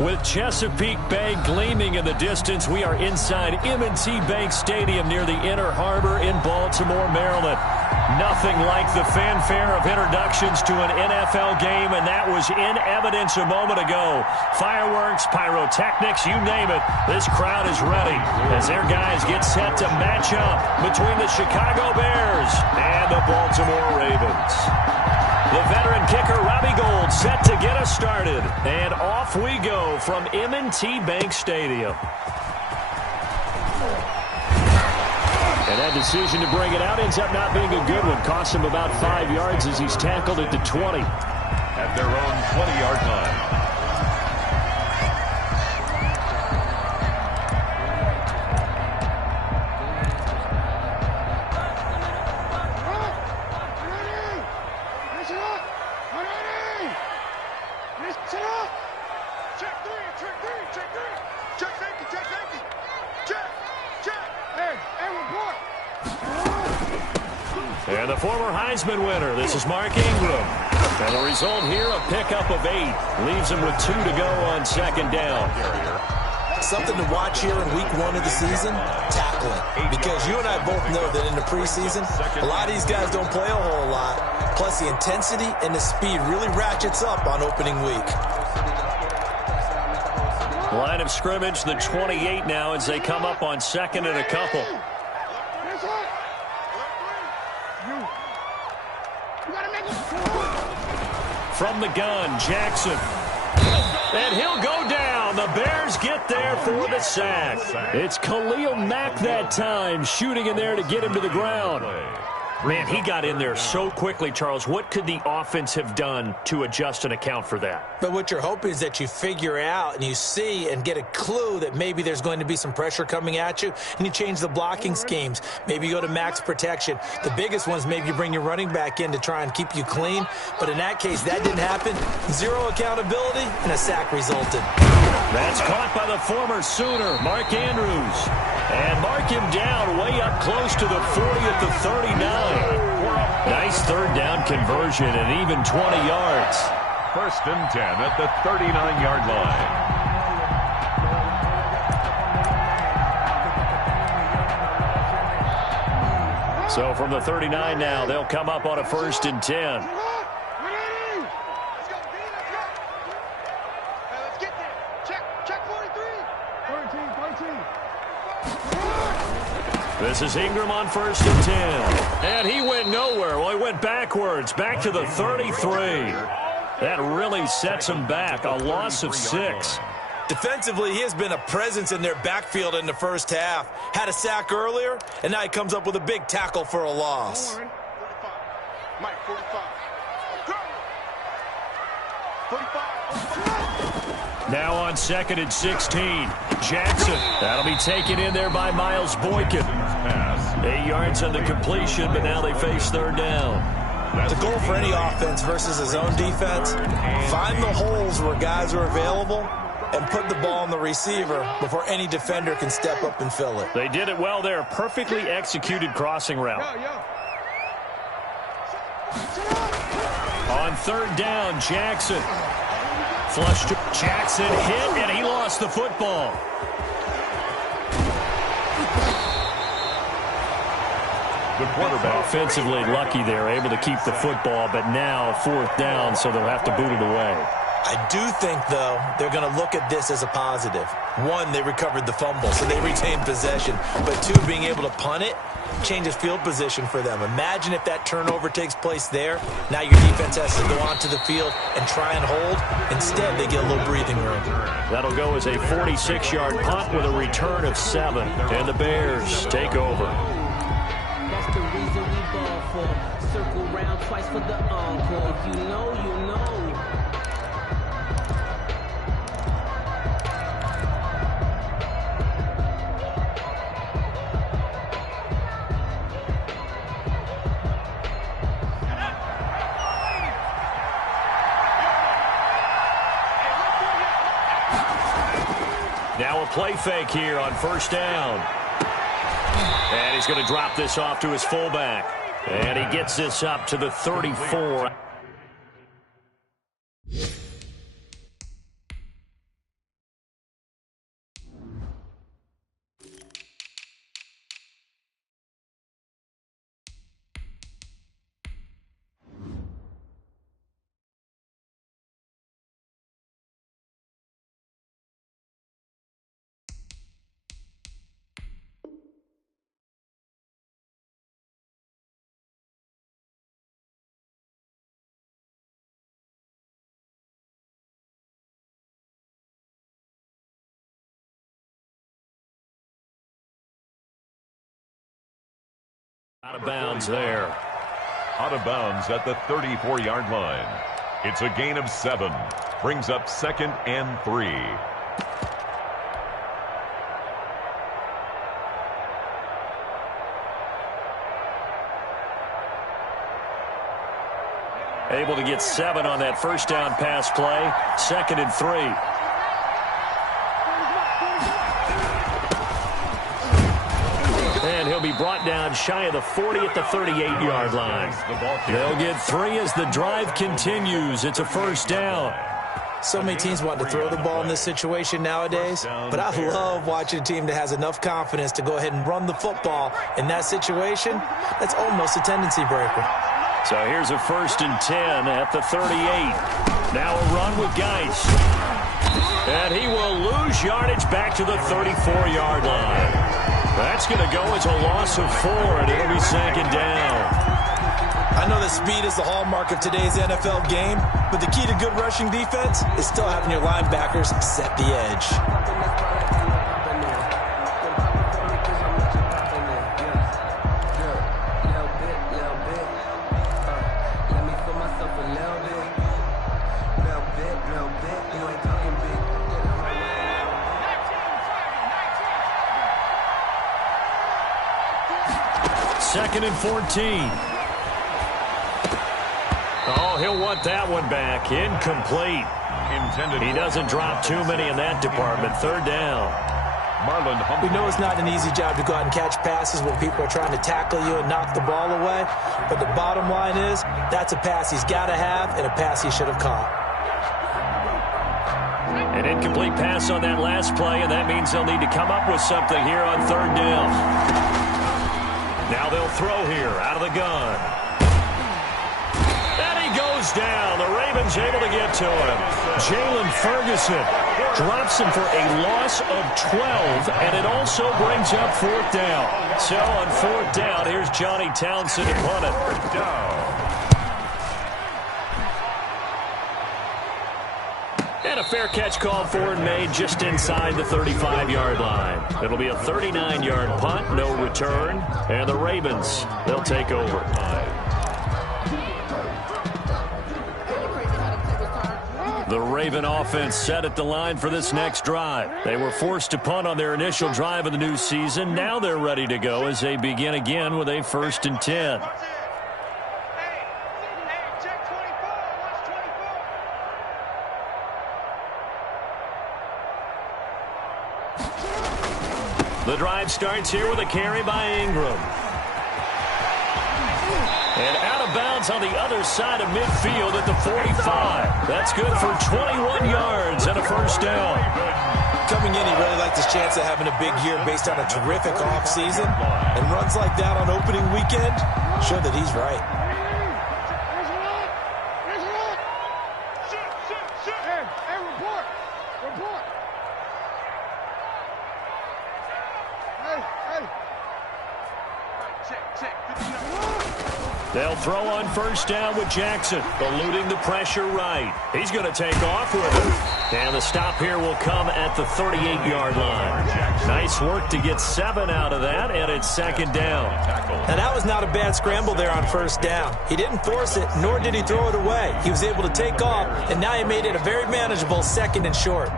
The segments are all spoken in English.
With Chesapeake Bay gleaming in the distance, we are inside M&T Bank Stadium near the Inner Harbor in Baltimore, Maryland. Nothing like the fanfare of introductions to an NFL game, and that was in evidence a moment ago. Fireworks, pyrotechnics, you name it, this crowd is ready as their guys get set to match up between the Chicago Bears and the Baltimore Ravens. The veteran kicker, Robbie Gould, set to get us started. And off we go from M&T Bank Stadium. And that decision to bring it out ends up not being a good one. Cost him about 5 yards as he's tackled at the 20. At their own 20-yard line. And the former Heisman winner, this is Mark Ingram. And the result here, a pickup of 8. Leaves him with 2 to go on second down. Something to watch here in week 1 of the season, tackling. Because you and I both know that in the preseason, a lot of these guys don't play a whole lot. Plus the intensity and the speed really ratchets up on opening week. Line of scrimmage, the 28 now as they come up on second and a couple. From the gun, Jackson. And he'll go down. The Bears get there for the sack. It's Khalil Mack that time, shooting in there to get him to the ground. Man, he got in there so quickly, Charles. What could the offense have done to adjust and account for that? But what you're hoping is that you figure out and you see and get a clue that maybe there's going to be some pressure coming at you, and you change the blocking schemes. Maybe you go to max protection. The biggest ones, maybe you bring your running back in to try and keep you clean. But in that case, that didn't happen. 0 accountability, and a sack resulted. That's caught by the former Sooner, Mark Andrews. And mark him down way up close to the 40 at the 39. Nice third down conversion and even 20 yards. 1st and 10 at the 39-yard line. So from the 39 now, they'll come up on a 1st and 10. This is Ingram on 1st and 10. And he went nowhere. Well, he went backwards, back to the 33. That really sets him back. A loss of 6. Defensively, he has been a presence in their backfield in the first half. Had a sack earlier, and now he comes up with a big tackle for a loss. Mike, 45. Now on 2nd and 16. Jackson. That'll be taken in there by Miles Boykin. 8 yards on the completion, but now they face 3rd down. The goal for any offense versus a zone defense, find the holes where guys are available and put the ball on the receiver before any defender can step up and fill it. They did it well there. Perfectly executed crossing route. On 3rd down, Jackson. Flush to Jackson, hit, and he lost the football. The quarterback. Offensively lucky there, able to keep the football, but now 4th down, so they'll have to boot it away. I do think, though, they're going to look at this as a positive. 1, they recovered the fumble, so they retained possession. But 2, being able to punt it changes field position for them. Imagine if that turnover takes place there. Now your defense has to go onto the field and try and hold. Instead, they get a little breathing room. That'll go as a 46-yard punt with a return of 7. And the Bears take over. That's the reason we ball for. Circle round twice for the encore. If you know, you know. Now a play fake here on 1st down. And he's going to drop this off to his fullback. And he gets this up to the 34. Out of bounds there. Out of bounds at the 34-yard line. It's a gain of 7. Brings up 2nd and 3. Able to get 7 on that first down pass play. 2nd and 3. And he'll be brought down shy of the 40 at the 38-yard line. They'll get 3 as the drive continues. It's a first down. So many teams want to throw the ball in this situation nowadays, but I love watching a team that has enough confidence to go ahead and run the football. In that situation, that's almost a tendency breaker. So here's a 1st and 10 at the 38. Now a run with Geis. And he will lose yardage back to the 34-yard line. That's going to go as a loss of 4, and it'll be 2nd down. I know that speed is the hallmark of today's NFL game, but the key to good rushing defense is still having your linebackers set the edge. Second and 14. Oh, he'll want that one back. Incomplete. He doesn't drop too many in that department. 3rd down. We know it's not an easy job to go out and catch passes when people are trying to tackle you and knock the ball away. But the bottom line is, that's a pass he's got to have and a pass he should have caught. An incomplete pass on that last play, and that means they'll need to come up with something here on 3rd down. Now they'll throw here out of the gun. And he goes down. The Ravens able to get to him. Jalen Ferguson drops him for a loss of 12, and it also brings up 4th down. So on 4th down, here's Johnny Townsend to punt it. And a fair catch called for and made just inside the 35-yard line. It'll be a 39-yard punt, no return. And the Ravens, they'll take over. The Raven offense set at the line for this next drive. They were forced to punt on their initial drive of the new season. Now they're ready to go as they begin again with a 1st and 10. The drive starts here with a carry by Ingram. And out of bounds on the other side of midfield at the 45. That's good for 21 yards and a 1st down. Coming in, he really liked his chance of having a big year based on a terrific offseason. And runs like that on opening weekend show that he's right. They'll throw on 1st down with Jackson, eluding the pressure right. He's going to take off with it. And the stop here will come at the 38-yard line. Nice work to get 7 out of that, and it's 2nd down. Now, that was not a bad scramble there on 1st down. He didn't force it, nor did he throw it away. He was able to take off, and now he made it a very manageable 2nd and short.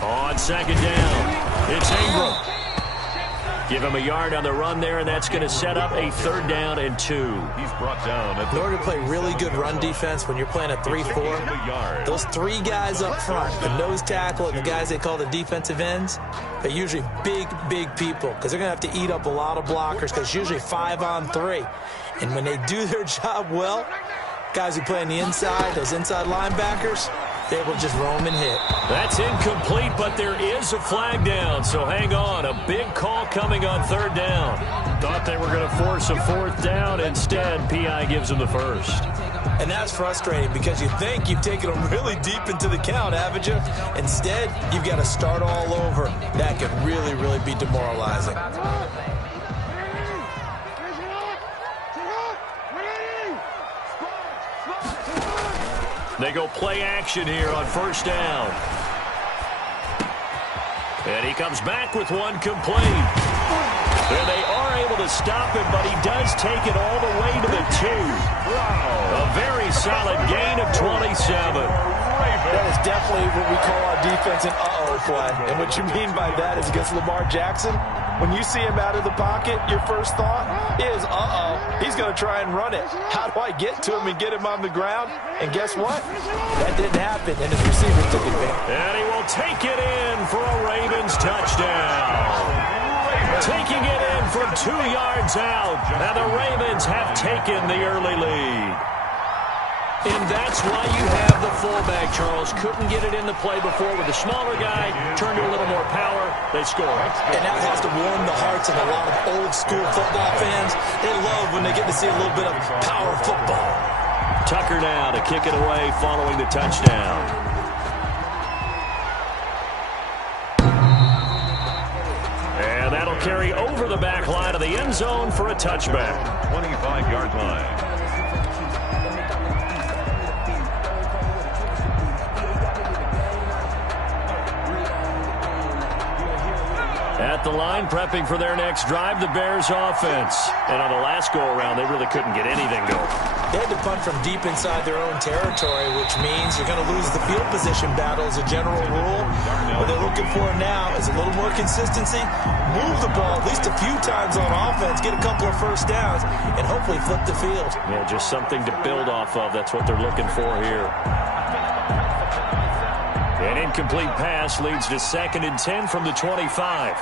On 2nd down, it's Ingram. Give him a yard on the run there, and that's going to set up a 3rd down and 2. He's brought down. In order to play really good run defense when you're playing a 3-4, those 3 guys up front, the nose tackle and the guys they call the defensive ends, they're usually big people because they're going to have to eat up a lot of blockers because it's usually 5 on 3. And when they do their job well, guys who play on the inside, those inside linebackers, they're able to just roam and hit. That's incomplete, but there is a flag down, so hang on. A big call coming on 3rd down. Thought they were going to force a 4th down. Instead, P.I. gives them the 1st. And that's frustrating because you think you've taken them really deep into the count, haven't you? Instead, you've got to start all over. That could really, really be demoralizing. They go play action here on first down. And he comes back with one complete. And they are able to stop him, but he does take it all the way to the 2. A very solid gain of 27. That is definitely what we call our defense an uh-oh play. And what you mean by that is against Lamar Jackson, when you see him out of the pocket, your first thought is, uh-oh, he's going to try and run it. How do I get to him and get him on the ground? And guess what? That didn't happen, and his receivers took advantage. And he will take it in for a Ravens touchdown. Taking it in from 2 yards out. Now the Ravens have taken the early lead. And that's why you have the fullback, Charles. Couldn't get it in the play before with the smaller guy. Turned to a little more power. They score. And that has to warm the hearts of a lot of old-school football fans. They love when they get to see a little bit of power football. Tucker now to kick it away following the touchdown. And that'll carry over the back line of the end zone for a touchback. 25-yard line. At the line, prepping for their next drive, the Bears offense. And on the last go-around, they really couldn't get anything going. They had to punt from deep inside their own territory, which means you're going to lose the field position battle as a general rule. What they're looking for now is a little more consistency, move the ball at least a few times on offense, get a couple of first downs, and hopefully flip the field. Yeah, just something to build off of. That's what they're looking for here. An incomplete pass leads to 2nd and 10 from the 25.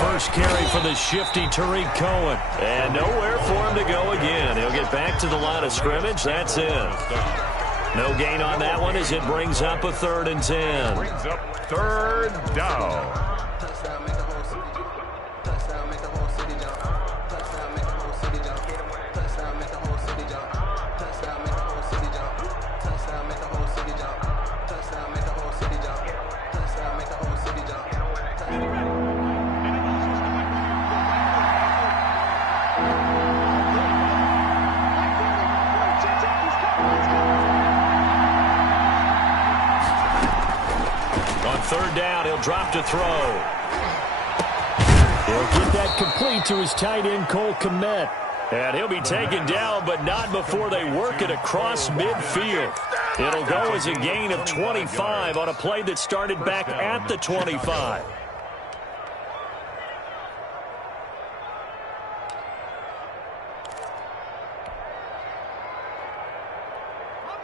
First carry for the shifty Tariq Cohen. And nowhere for him to go again. He'll get back to the line of scrimmage. That's it. No gain on that one as it brings up a 3rd and 10. Brings up 3rd down. Drop to throw. He'll get that complete to his tight end, Cole Kmet. And he'll be taken down, but not before they work it across midfield. It'll go as a gain of 25 on a play that started back at the 25.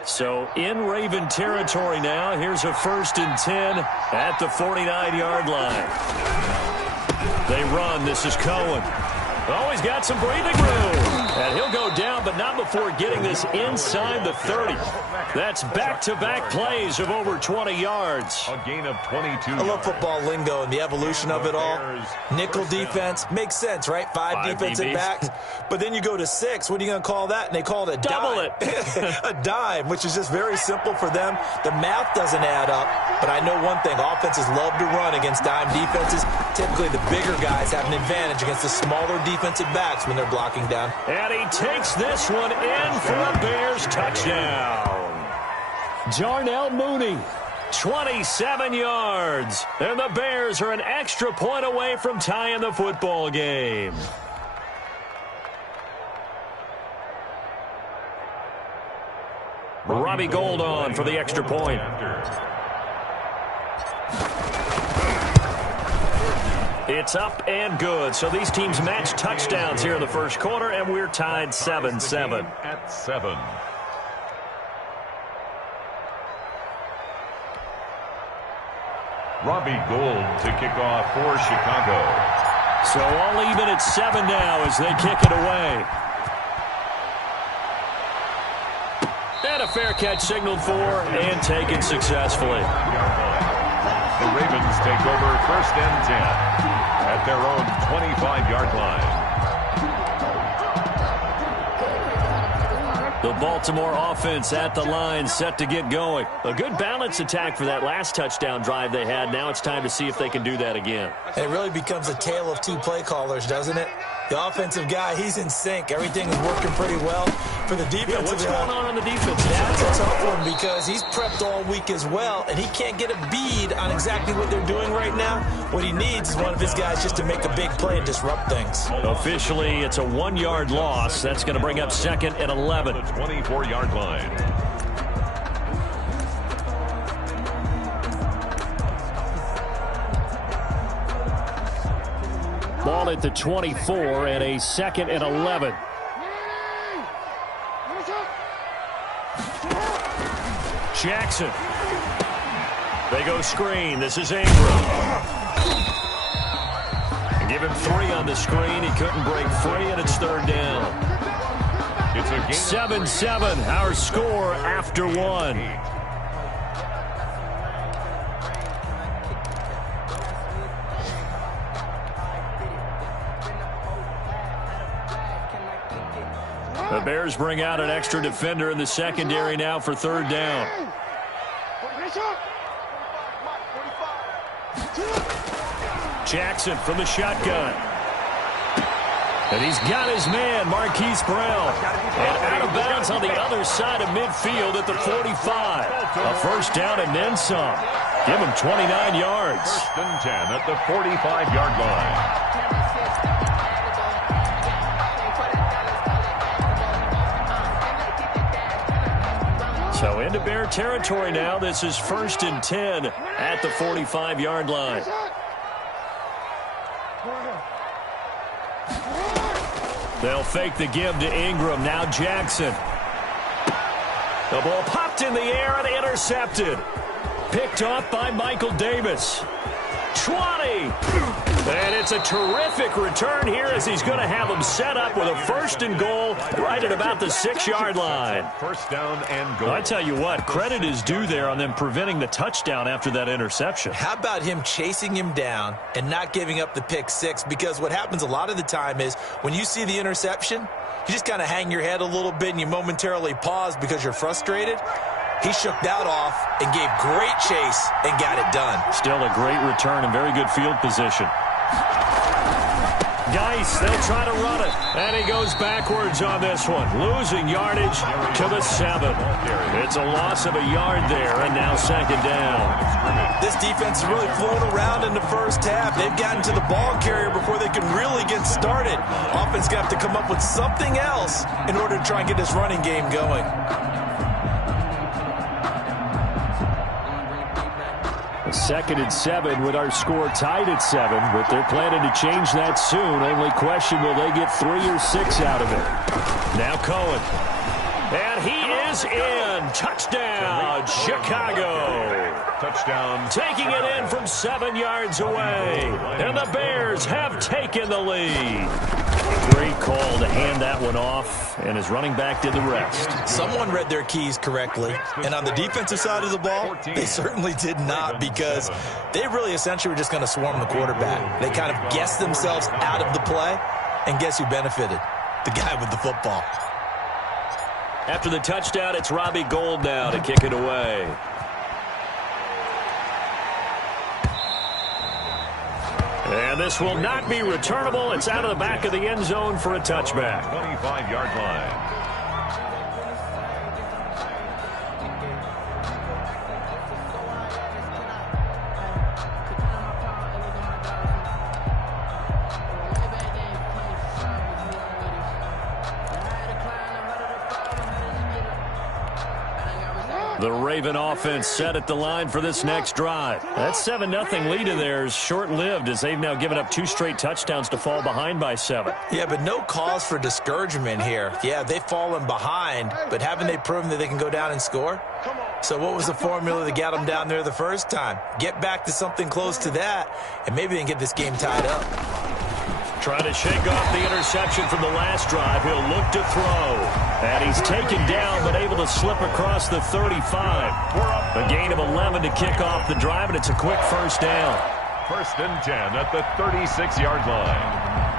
So in Raven territory now. Here's a 1st and 10 at the 49-yard line. They run. This is Cohen. Oh, he's got some breathing room. And he'll go down, but not before getting this inside the 30. That's back-to-back plays of over 20 yards. A gain of 22. I love football lingo and the evolution of it all. Nickel defense makes sense, right? 5 defensive backs. But then you go to 6. What are you going to call that? And they call it a double dime. it. A dime, which is just very simple for them. The math doesn't add up. But I know one thing. Offenses love to run against dime defenses. Typically, the bigger guys have an advantage against the smaller defensive backs when they're blocking down. And he takes this one in for a Bears touchdown. Darnell Mooney, 27 yards. And the Bears are an extra point away from tying the football game. Robbie Gould on for the extra point. It's up and good. So these teams match touchdowns here in the first quarter, and we're tied 7-7. At 7. Robbie Gould to kick off for Chicago. So all even at 7 now as they kick it away. And a fair catch signaled for and taken successfully. The Ravens take over 1st and 10 at their own 25-yard line. The Baltimore offense at the line, set to get going. A good balanced attack for that last touchdown drive they had. Now it's time to see if they can do that again. It really becomes a tale of 2 play callers, doesn't it? The offensive guy, he's in sync. Everything is working pretty well. For the defensive what's guy, going on the defense? that's a tough one because he's prepped all week as well, and he can't get a bead on exactly what they're doing right now. What he needs is one of his guys just to make a big play and disrupt things. Officially, it's a 1-yard loss. That's going to bring up 2nd and 11. The 24-yard line. Ball at the 24 and a 2nd and 11. Jackson. They go screen. This is Ingram. Give him 3 on the screen. He couldn't break free, and it's 3rd down. It's a game 7-7, our score after 1. The Bears bring out an extra defender in the secondary now for 3rd down. Jackson from the shotgun. And he's got his man, Marquise Brown. And out of bounds on the other side of midfield at the 45. A 1st down and then some. Give him 29 yards. 1st and 10 at the 45-yard line. So into Bear territory now. This is 1st and 10 at the 45-yard line. They'll fake the give to Ingram. Now Jackson. The ball popped in the air and intercepted. Picked off by Michael Davis. 20. And it's a terrific return here as he's going to have him set up with a 1st and goal right at about the 6-yard line. 1st down and goal. I tell you what, credit is due there on them preventing the touchdown after that interception. How about him chasing him down and not giving up the pick 6? Because what happens a lot of the time is when you see the interception, you just kind of hang your head a little bit and you momentarily pause because you're frustrated. He shook that off and gave great chase and got it done. Still a great return and very good field position. Geis, they'll try to run it. And he goes backwards on this one. Losing yardage to the 7. It's a loss of a yard there, and now 2nd down. This defense is really flown around in the 1st half. They've gotten to the ball carrier before they can really get started. Offense going to have to come up with something else in order to try and get this running game going. 2nd and 7 with our score tied at 7, but they're planning to change that soon. Only question, will they get 3 or 6 out of it? Now Cohen. And he is in. Touchdown, Chicago. Touchdown. Taking it in from 7 yards away. And the Bears have taken the lead. Great call to hand that one off, and his running back did the rest. Someone read their keys correctly, and on the defensive side of the ball, they certainly did not, because they really essentially were just going to swarm the quarterback. They kind of guessed themselves out of the play, and guess who benefited? The guy with the football. After the touchdown, it's Robbie Gould now to kick it away. And this will not be returnable. It's out of the back of the end zone for a touchback. 25-yard line. The Raven offense set at the line for this next drive. That 7-0 lead of theirs short-lived as they've now given up 2 straight touchdowns to fall behind by 7. Yeah, but no cause for discouragement here. Yeah, they've fallen behind, but haven't they proven that they can go down and score? So what was the formula that got them down there the first time? Get back to something close to that, and maybe they can get this game tied up. Trying to shake off the interception from the last drive. He'll look to throw. And he's taken down, but able to slip across the 35. A gain of 11 to kick off the drive, and it's a quick 1st down. 1st and 10 at the 36-yard line.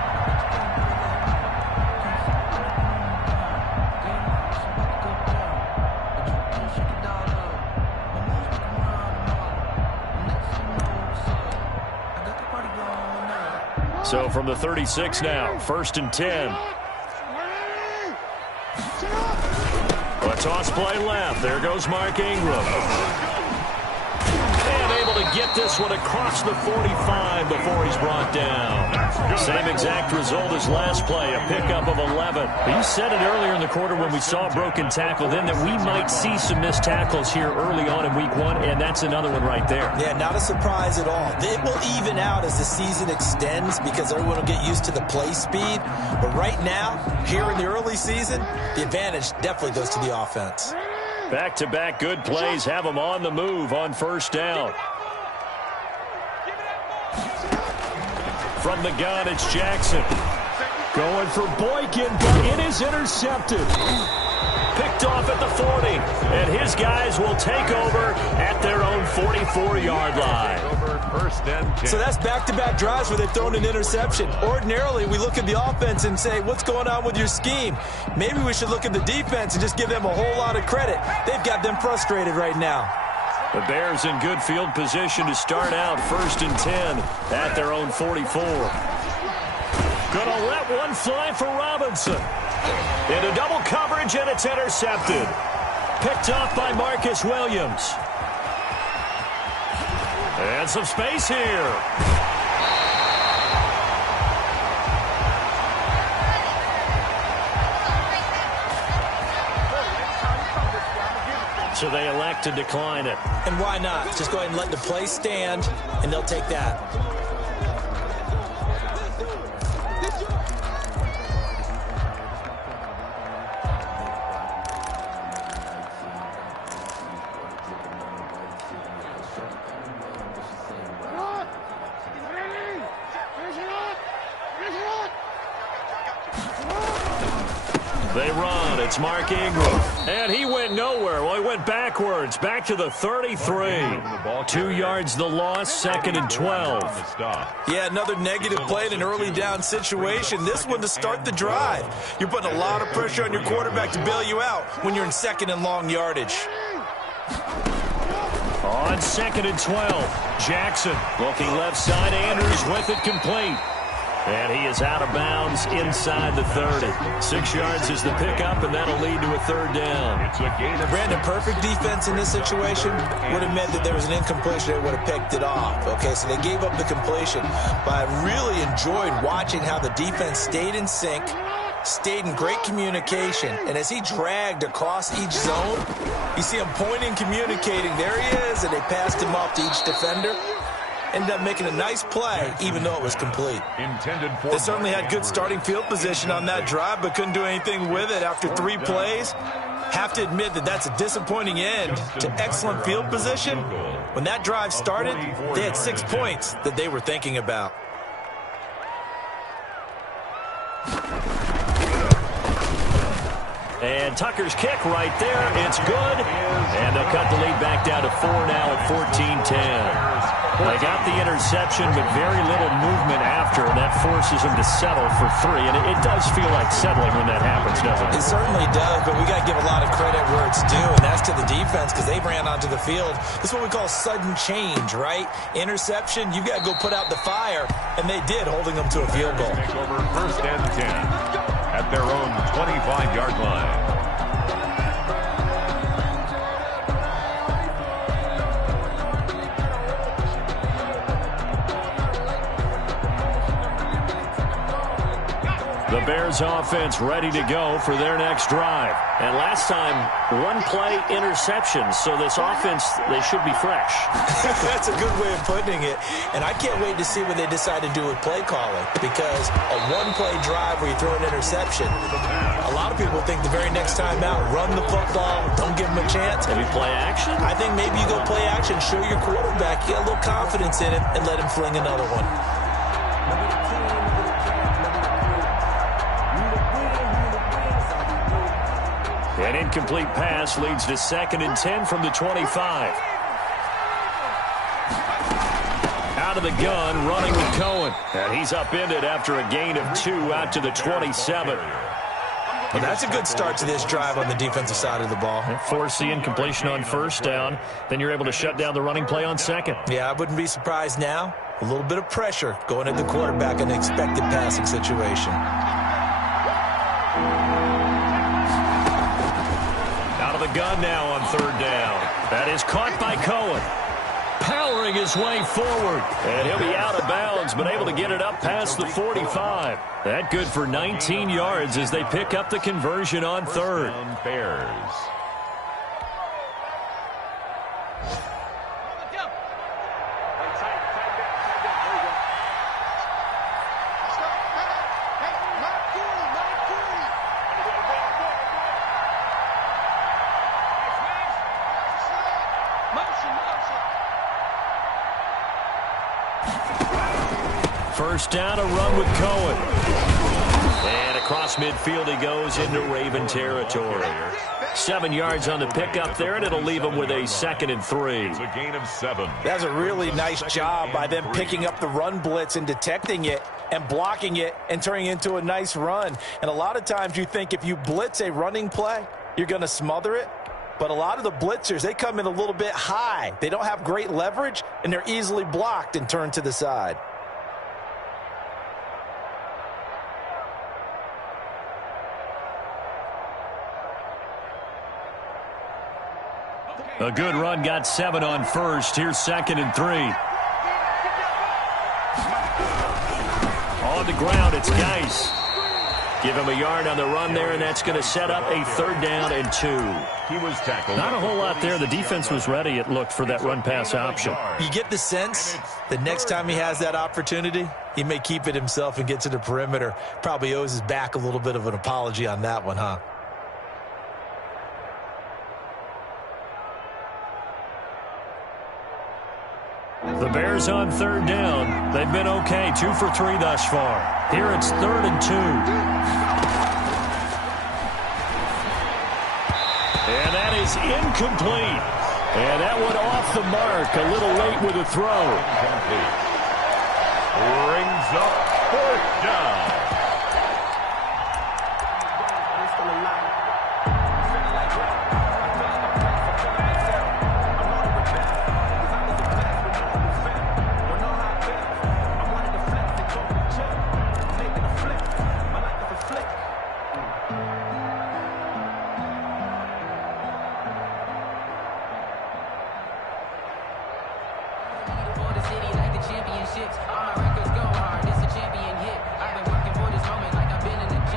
So from the 36 now, 1st and 10. A toss play left. There goes Mark Ingram. And able to get this one across the 45 before he's brought down. Same exact result as last play, a pickup of 11. But you said it earlier in the quarter when we saw a broken tackle then that we might see some missed tackles here early on in week 1, and that's another one right there. Yeah, not a surprise at all. It will even out as the season extends because everyone will get used to the play speed. But right now, here in the early season, the advantage definitely goes to the offense. Back-to-back good plays have them on the move on 1st down. From the gun, it's Jackson. Going for Boykin, but it is intercepted. Picked off at the 40. And his guys will take over at their own 44-yard line. So that's back-to-back drives where they've thrown an interception. Ordinarily, we look at the offense and say, what's going on with your scheme? Maybe we should look at the defense and just give them a whole lot of credit. They've got them frustrated right now. The Bears in good field position to start out 1st and 10 at their own 44. Gonna let one fly for Robinson. Into double coverage, and it's intercepted. Picked off by Marcus Williams. And some space here. So they elect to decline it. And why not? Just go ahead and let the play stand, and they'll take that. They run. It's Mark Ingram. And he went nowhere. Well, he went backwards. Back to the 33. 2 yards the loss, 2nd and 12. Yeah, another negative play in an early down situation. This one to start the drive. You're putting a lot of pressure on your quarterback to bail you out when you're in 2nd and long yardage. On 2nd and 12, Jackson looking left side. Andrews with it complete. And he is out of bounds inside the 30. 6 yards is the pickup, and that'll lead to a 3rd down. Brandon, perfect defense in this situation would have meant that there was an incompletion. They would have picked it off. Okay, so they gave up the completion. But I really enjoyed watching how the defense stayed in sync, stayed in great communication. And as he dragged across each zone, you see him pointing, communicating. There he is, and they passed him off to each defender. Ended up making a nice play, even though it was complete. They certainly had good starting field position on that drive, but couldn't do anything with it after 3 plays. Have to admit that that's a disappointing end to excellent field position. When that drive started, they had 6 points that they were thinking about. And Tucker's kick right there. It's good. And they'll cut the lead back down to 4 now at 14-10. They got the interception, but very little movement after, and that forces them to settle for 3. And it does feel like settling when that happens, doesn't it? It certainly does, but we got to give a lot of credit where it's due, and that's to the defense because they ran onto the field. This is what we call sudden change, right? Interception, you got to go put out the fire, and they did, holding them to a field goal. Take over 1st and 10 at their own 25-yard line. The Bears offense ready to go for their next drive. And last time, 1 play interception. So this offense, they should be fresh. That's a good way of putting it. And I can't wait to see what they decide to do with play calling. Because a 1-play drive where you throw an interception, a lot of people think the very next time out, run the football, don't give them a chance. Maybe play action? I think maybe you go play action, show your quarterback, you got a little confidence in him, and let him fling another one. An incomplete pass leads to 2nd and 10 from the 25. Out of the gun, running with Cohen. And he's upended after a gain of 2 out to the 27. Well, that's a good start to this drive on the defensive side of the ball. Force the incompletion on 1st down. Then you're able to shut down the running play on 2nd. Yeah, I wouldn't be surprised now A little bit of pressure going at the quarterback in an expected passing situation. Out of the gun now on third down. That is caught by Cohen. Powering his way forward. And he'll be out of bounds, but able to get it up past the 45. That good for 19 yards as they pick up the conversion on third. Bears. First down, a run with Cohen. And across midfield he goes into Raven territory. 7 yards on the pickup there, and it'll leave him with a 2nd and 3. It's a gain of 7. That's a really nice job by them picking up the run blitz and detecting it and blocking it and turning it into a nice run. And a lot of times you think if you blitz a running play, you're going to smother it. But a lot of the blitzers, they come in a little bit high. They don't have great leverage, and they're easily blocked and turned to the side. A good run, got 7 on first. Here's 2nd and 3. On the ground, it's Geis. Give him a yard on the run there, and that's going to set up a 3rd down and 2. He was tackled. Not a whole lot there. The defense was ready, it looked, for that run-pass option. You get the sense the next time he has that opportunity, he may keep it himself and get to the perimeter. Probably owes his back a little bit of an apology on that one, huh? The Bears on 3rd down. They've been okay, 2 for 3 thus far. Here it's 3rd and 2. And that is incomplete. And that went off the mark. A little late with a throw. Brings up 4th down.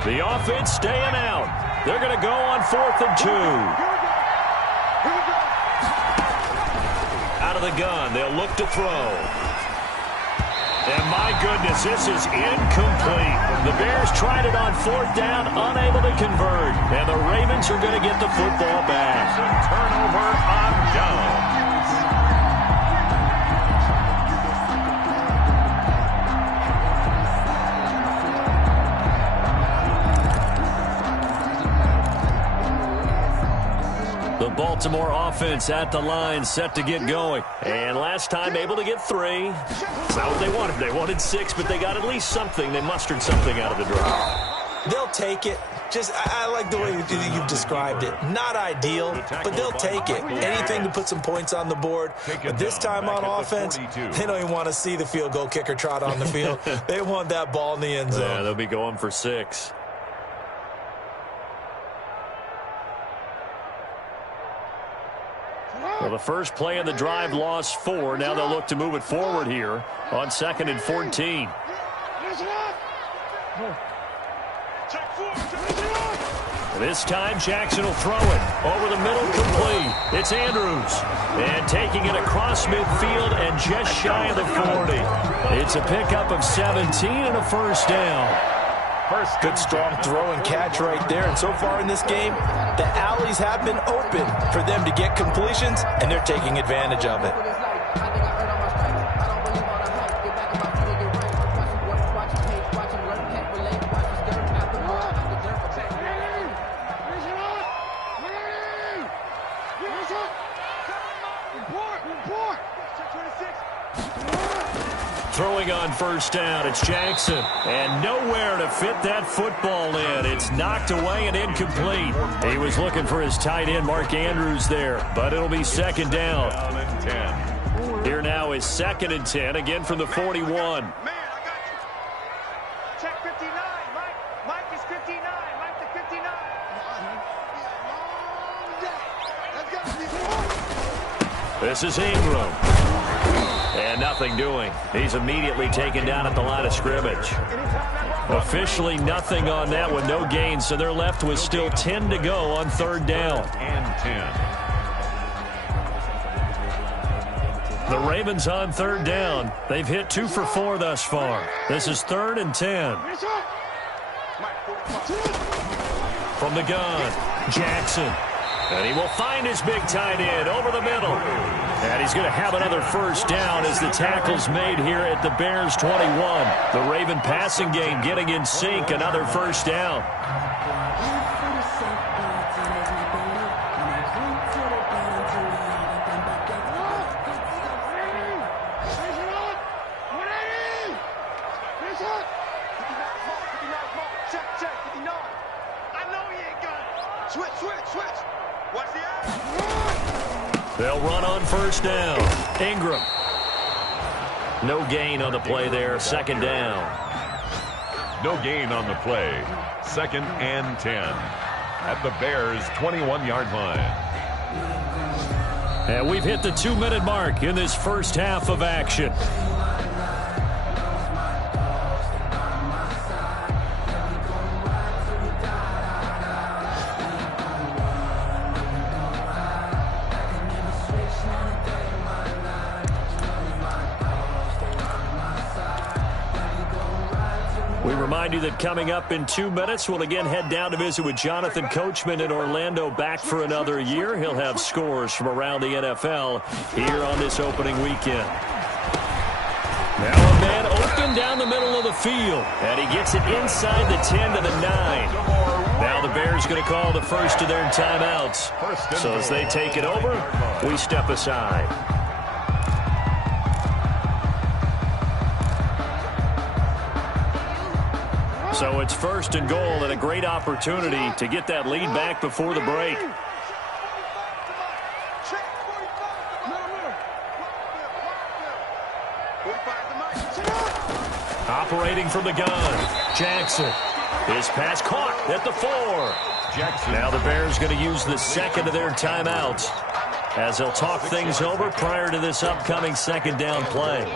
The offense staying out. They're going to go on 4th and 2. Out of the gun, they'll look to throw. And my goodness, this is incomplete. The Bears tried it on 4th down, unable to convert. And the Ravens are going to get the football back. Turnover on down. The Baltimore offense at the line, set to get going. And last time able to get 3. It's not what they wanted. They wanted 6, but they got at least something. They mustered something out of the drive. They'll take it. I like the way you've described it. Not ideal, but they'll take it. Anything to put some points on the board. But this time on offense, they don't even want to see the field goal kicker trot on the field. They want that ball in the end zone. Yeah, they'll be going for 6. Well, the first play of the drive lost 4. Now they'll look to move it forward here on 2nd and 14. This time Jackson will throw it over the middle, complete. It's Andrews. And taking it across midfield and just shy of the 40. It's a pickup of 17 and a 1st down. Good strong throw and catch right there. And so far in this game, the alleys have been open for them to get completions, and they're taking advantage of it. Throwing on 1st down, it's Jackson. And nowhere to fit that football in. It's knocked away and incomplete. He was looking for his tight end, Mark Andrews, there. But it'll be 2nd down. Here now is 2nd and 10, again from the 41. Man, I got you. Check 59, Mike. Mike is 59. Mike to 59. This is Ingram. And nothing doing. He's immediately taken down at the line of scrimmage. Officially nothing on that one, no gain, so they're left with still 10 to go on 3rd down. And 10. The Ravens on 3rd down. They've hit 2 for 4 thus far. This is 3rd and 10. From the gun, Jackson. And he will find his big tight end over the middle. And he's going to have another 1st down as the tackle's made here at the Bears 21. The Raven passing game getting in sync, another 1st down. They'll run on 1st down. Ingram. No gain on the play there. 2nd down. No gain on the play. 2nd and 10. At the Bears' 21-yard line. And we've hit the 2-minute mark in this first half of action. Remind you that coming up in 2 minutes, we'll again head down to visit with Jonathan Coachman in Orlando, back for another year. He'll have scores from around the NFL here on this opening weekend. Now a man open down the middle of the field, and he gets it inside the 10 to the 9. Now the Bears going to call the first of their timeouts. So as they take it over, we step aside. So it's 1st and goal, and a great opportunity to get that lead back before the break. Operating from the gun, Jackson. His pass caught at the 4. Jackson. Now the Bears going to use the 2nd of their timeouts as they'll talk things over prior to this upcoming 2nd down play.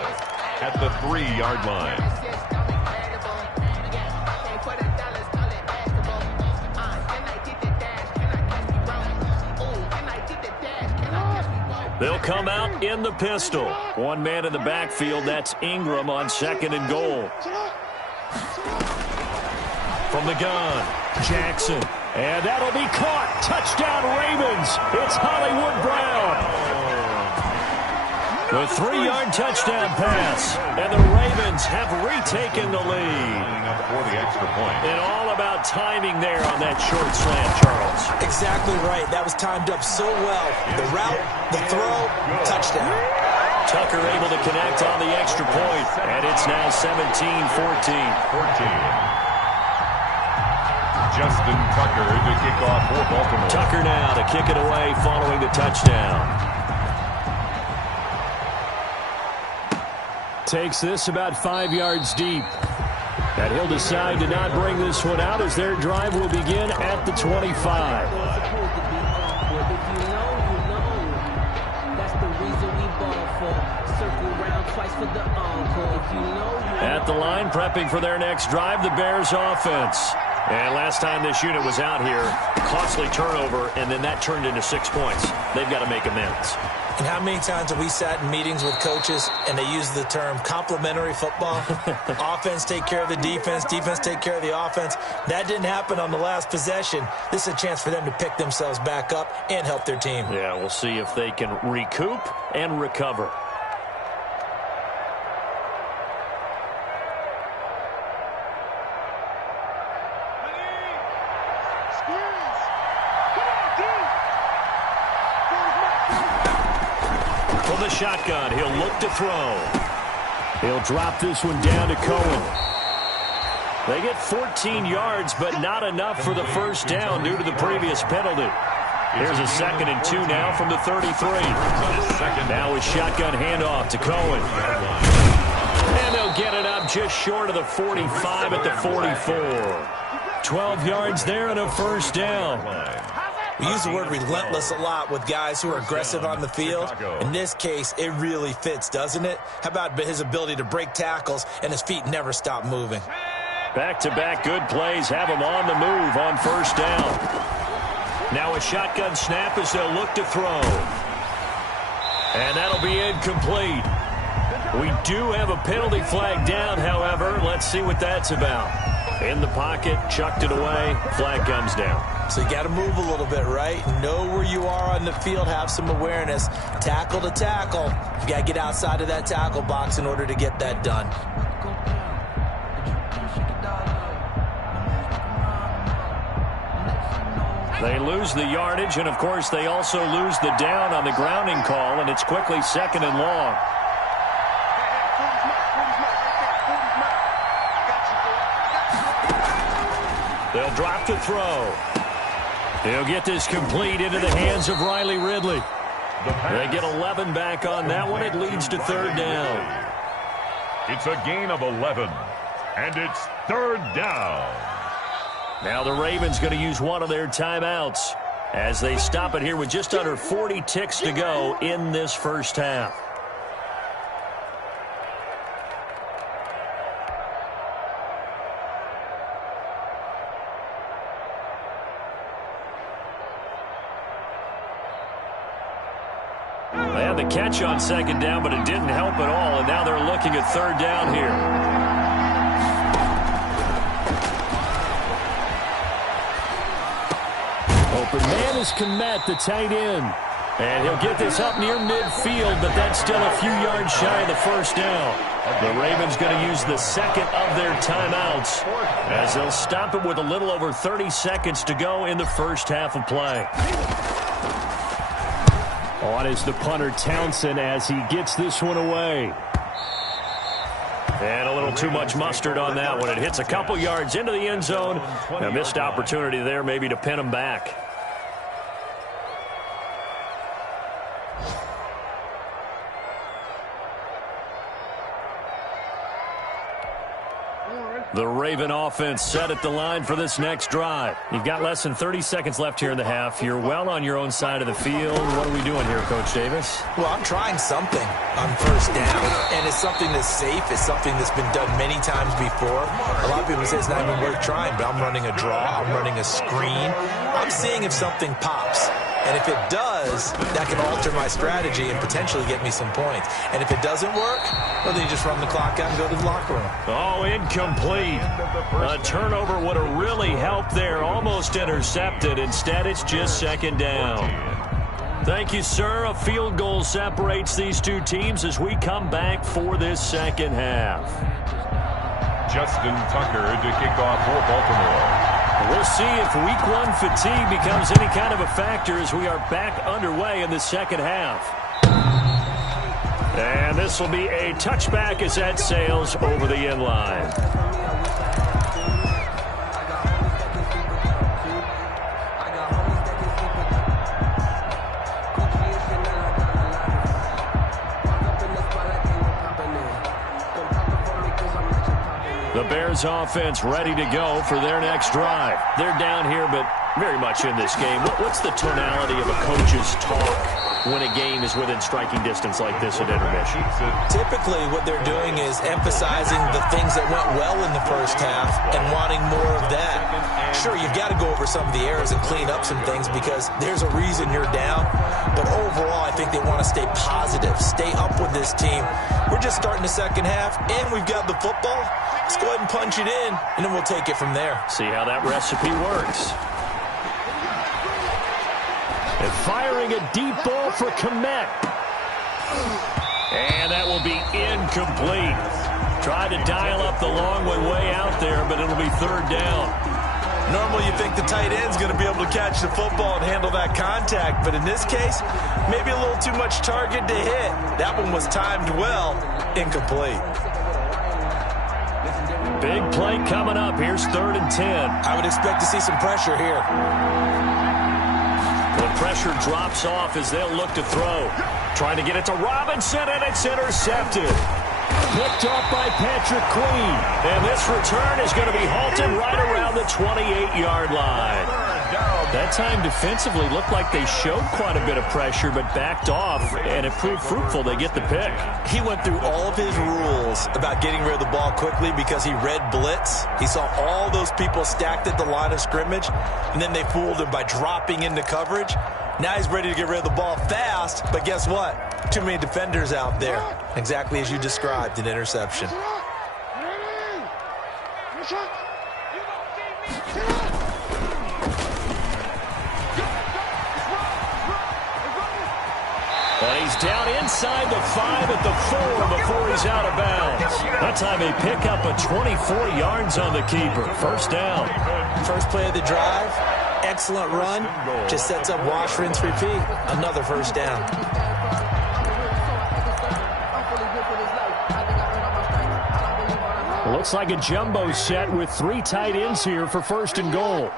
At the 3-yard line. They'll come out in the pistol. One man in the backfield, that's Ingram on 2nd and goal. From the gun, Jackson. And that'll be caught. Touchdown Ravens. It's Hollywood Brown. The 3-yard touchdown pass. And the Ravens have retaken the lead. For the extra point. And all about timing there on that short slant, Charles. Exactly right. That was timed up so well. The route, the throw, touchdown. Tucker able to connect on the extra point. And it's now 17-14. Justin Tucker to kick off for Baltimore. Tucker now to kick it away following the touchdown. Takes this about 5 yards deep. And he'll decide to not bring this one out as their drive will begin at the 25. At the line, prepping for their next drive, the Bears offense. And last time this unit was out here, costly turnover, and then that turned into 6 points. They've got to make amends. And how many times have we sat in meetings with coaches and they use the term complementary football? Offense take care of the defense, defense take care of the offense. That didn't happen on the last possession. This is a chance for them to pick themselves back up and help their team. Yeah, we'll see if they can recoup and recover. The shotgun, he'll look to throw. He'll drop this one down to Cohen. They get 14 yards, but not enough for the 1st down due to the previous penalty. Here's a 2nd and 2 now from the 33. Now a shotgun handoff to Cohen. And they'll get it up just short of the 45 at the 44. 12 yards there and a first down. We use the word relentless a lot with guys who are aggressive on the field. In this case, it really fits, doesn't it? How about his ability to break tackles and his feet never stop moving? Back-to-back good plays have him on the move on first down. Now a shotgun snap as they'll look to throw. And that'll be incomplete. We do have a penalty flag down, however. Let's see what that's about. In the pocket, chucked it away, flag comes down. So you got to move a little bit, right? Know where you are on the field, have some awareness. Tackle to tackle. You got to get outside of that tackle box in order to get that done. They lose the yardage, and of course they also lose the down on the grounding call, and it's quickly 2nd and long. They'll drop to throw. He'll get this complete into the hands of Riley Ridley. They get 11 back on that one. It leads to 3rd down. It's a gain of 11, and it's 3rd down. Now the Ravens going to use one of their timeouts as they stop it here with just under 40 ticks to go in this first half. They had the catch on 2nd down, but it didn't help at all, and now they're looking at 3rd down here. Open man is Kmet, the tight end. And he'll get this up near midfield, but that's still a few yards shy of the first down. The Ravens going to use the 2nd of their timeouts as they'll stop it with a little over 30 seconds to go in the first half of play. On is the punter Townsend as he gets this one away. And a little too much mustard on that one. It hits a couple yards into the end zone. A missed opportunity there maybe to pin him back. The Raven offense set at the line for this next drive. You've got less than 30 seconds left here in the half. You're well on your own side of the field. What are we doing here, Coach Davis? Well, I'm trying something on first down, and it's something that's safe. It's something that's been done many times before. A lot of people say it's not even worth trying, but I'm running a draw. I'm running a screen. I'm seeing if something pops. And if it does, that can alter my strategy and potentially get me some points. And if it doesn't work, well, then you just run the clock out and go to the locker room. Oh, incomplete. A turnover would have really helped there. Almost intercepted. Instead, it's just 2nd down. Thank you, sir. A field goal separates these two teams as we come back for this second half. Justin Tucker to kick off for Baltimore. We'll see if week one fatigue becomes any kind of a factor as we are back underway in the second half. And this will be a touchback as that sails over the end line. The Bears offense ready to go for their next drive. They're down here, but very much in this game. What's the tonality of a coach's talk when a game is within striking distance like this at intermission? Typically, what they're doing is emphasizing the things that went well in the first half and wanting more of that. Sure, you've got to go over some of the errors and clean up some things because there's a reason you're down. But overall, I think they want to stay positive, stay up with this team. We're just starting the second half, and we've got the football. Let's go ahead and punch it in, and then we'll take it from there. See how that recipe works. And firing a deep ball for Kmet. And that will be incomplete. Tried to dial up the long one way out there, but it'll be 3rd down. Normally you think the tight end's going to be able to catch the football and handle that contact, but in this case, maybe a little too much target to hit. That one was timed well, incomplete. Big play coming up. Here's 3rd and 10. I would expect to see some pressure here. The pressure drops off as they'll look to throw. Trying to get it to Robinson, and it's intercepted. Picked up by Patrick Queen. And this return is going to be halted right around the 28-yard line. That time defensively looked like they showed quite a bit of pressure but backed off, and it proved fruitful. They get the pick. He went through all of his rules about getting rid of the ball quickly because he read blitz. He saw all those people stacked at the line of scrimmage, and then they fooled him by dropping into coverage. Now he's ready to get rid of the ball fast, but guess what? Too many defenders out there. Exactly as you described, an interception. And he's down inside the 5 at the 4 before he's out of bounds. That time they pick up a 24 yards on the keeper. First down. First play of the drive. Excellent run. Just sets up wash, rinse, repeat. Another first down. Looks like a jumbo set with 3 tight ends here for first and goal.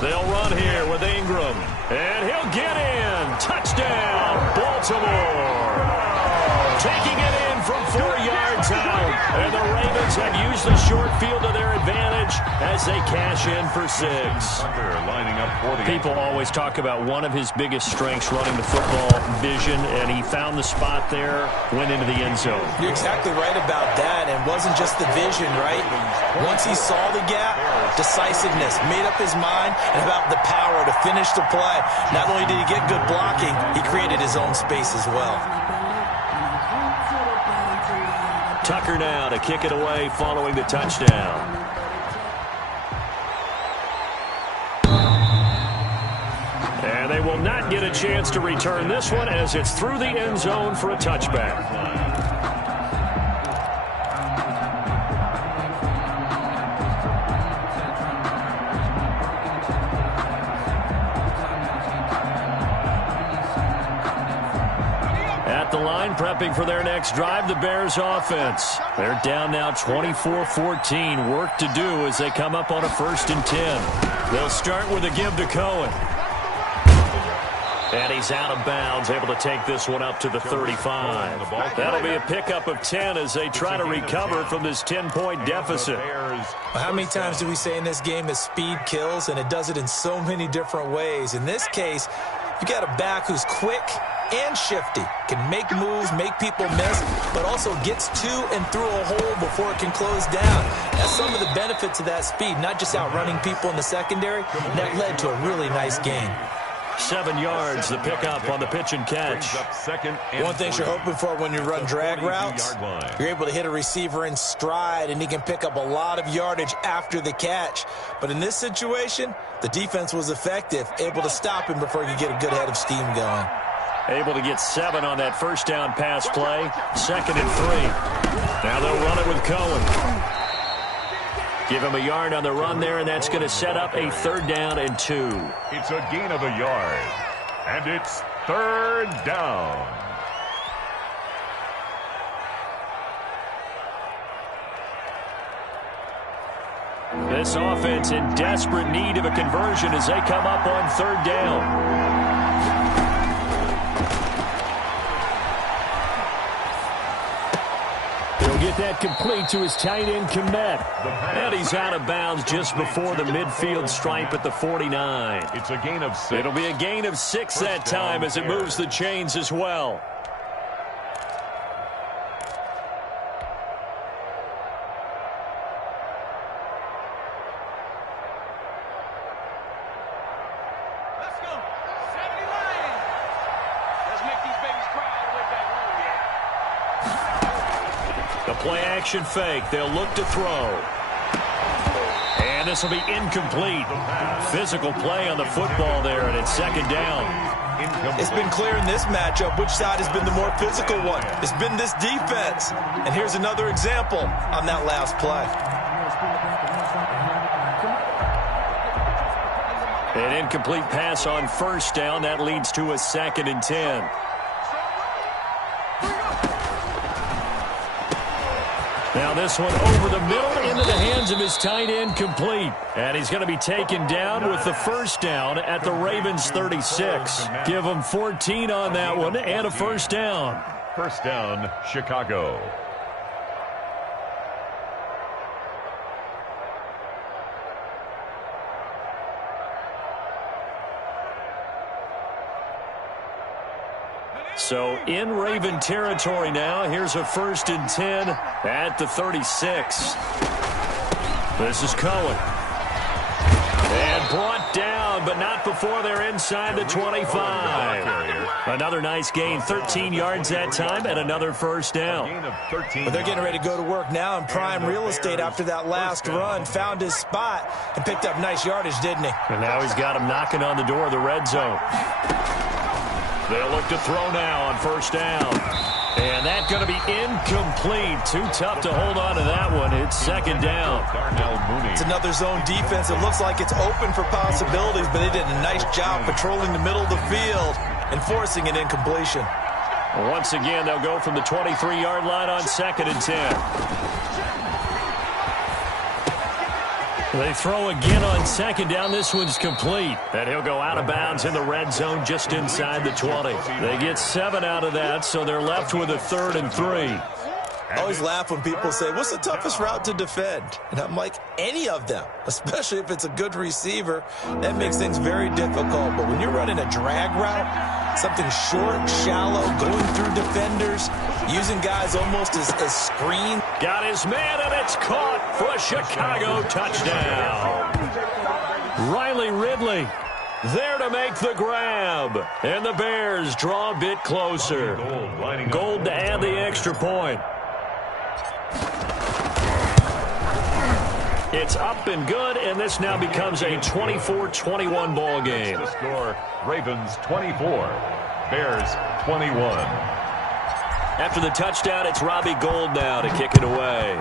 They'll run here with Ingram. And he'll get in. Touchdown, Baltimore. Taking it in from 4 yards out. And the Ravens have used the short field to their advantage as they cash in for 6. Lining up for the People always talk about one of his biggest strengths running the football, vision, and he found the spot there, went into the end zone. You're exactly right about that, and wasn't just the vision, right? Once he saw the gap, decisiveness, made up his mind, and about the power to finish the play. Not only did he get good blocking, he created his own space as well. Tucker now to kick it away following the touchdown. And they will not get a chance to return this one as it's through the end zone for a touchback. At the line, prepping for their next drive, the Bears offense. They're down now 24-14. Work to do as they come up on a 1st and 10. They'll start with a give to Cohen. And he's out of bounds, able to take this one up to the 35. That'll be a pickup of 10 as they try to recover from this 10-point deficit. How many times do we say in this game that speed kills, and it does it in so many different ways? In this case, you got a back who's quick and shifty, can make moves, make people miss, but also gets to and through a hole before it can close down. That's some of the benefits of that speed, not just outrunning people in the secondary. That led to a really nice game. 7 yards, the pickup on the pitch and catch. One thing you're hoping for when you run drag routes, you're able to hit a receiver in stride, and he can pick up a lot of yardage after the catch. But in this situation, the defense was effective, able to stop him before he could get a good head of steam going. Able to get 7 on that first down pass play. 2nd and 3. Now they'll run it with Cohen. Give him a yard on the run there, and that's going to set up a 3rd down and 2. It's a gain of a yard, and it's 3rd down. This offense in desperate need of a conversion as they come up on 3rd down. Get that complete to his tight end, Komet. And he's out of bounds just before the midfield stripe at the 49. It's a gain of 6. It'll be a gain of 6 that time as it moves the chains as well. Let's go. 70 Lions. Let's make these babies cry all the way back home, yeah. The play-action fake. They'll look to throw. And this will be incomplete. Physical play on the football there, and it's 2nd down. It's been clear in this matchup which side has been the more physical one. It's been this defense. And here's another example on that last play. An incomplete pass on 1st down. That leads to a 2nd and 10. Now this one over the middle into the hands of his tight end, complete. And he's going to be taken down with the first down at the Ravens 36. Give him 14 on that one and a first down. First down, Chicago. So in Raven territory now. Here's a 1st and 10 at the 36. This is Cohen. And brought down, but not before they're inside the 25. Another nice gain, 13 yards that time, and another first down. But they're getting ready to go to work now in prime real estate after that last run. Found his spot and picked up nice yardage, didn't he? And now he's got him knocking on the door of the red zone. They'll look to throw now on first down. And that's going to be incomplete. Too tough to hold on to that one. It's second down. It's another zone defense. It looks like it's open for possibilities, but they did a nice job patrolling the middle of the field and forcing an incompletion. Once again, they'll go from the 23-yard line on 2nd and 10. They throw again on second down. This one's complete. And he'll go out of bounds in the red zone just inside the 20. They get 7 out of that, so they're left with a 3rd and 3. I always laugh when people say, what's the toughest route to defend? And I'm like, any of them, especially if it's a good receiver. That makes things very difficult. But when you're running a drag route, something short, shallow, going through defenders, using guys almost as screen. Got his man, and it's caught for a Chicago touchdown. Riley Ridley there to make the grab. And the Bears draw a bit closer. Gold to add the extra point. It's up and good, and this now becomes a 24-21 ball game. The score, Ravens 24, Bears 21. After the touchdown, it's Robbie Gould now to kick it away.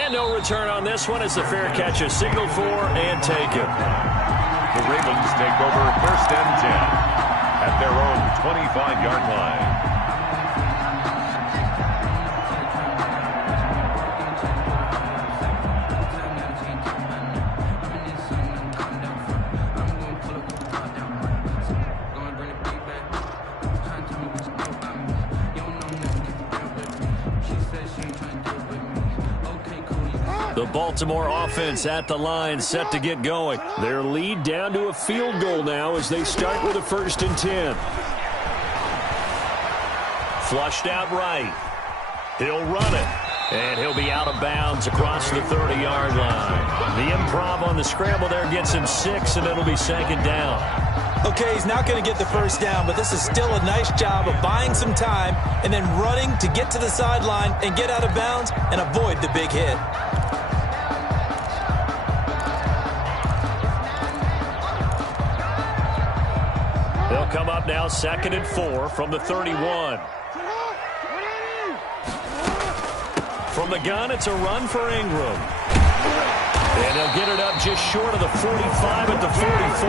And no return on this one as the fair catch is signaled for and taken. The Ravens take over 1st and 10 at their own 25-yard line. The Baltimore offense at the line, set to get going. Their lead down to a field goal now as they start with a 1st and 10. Flushed out right. He'll run it. And he'll be out of bounds across the 30-yard line. The improv on the scramble there gets him 6, and it'll be 2nd down. Okay, he's not going to get the first down, but this is still a nice job of buying some time and then running to get to the sideline and get out of bounds and avoid the big hit. They'll come up now 2nd and 4 from the 31. From the gun, it's a run for Ingram. And they'll get it up just short of the 45 at the 44.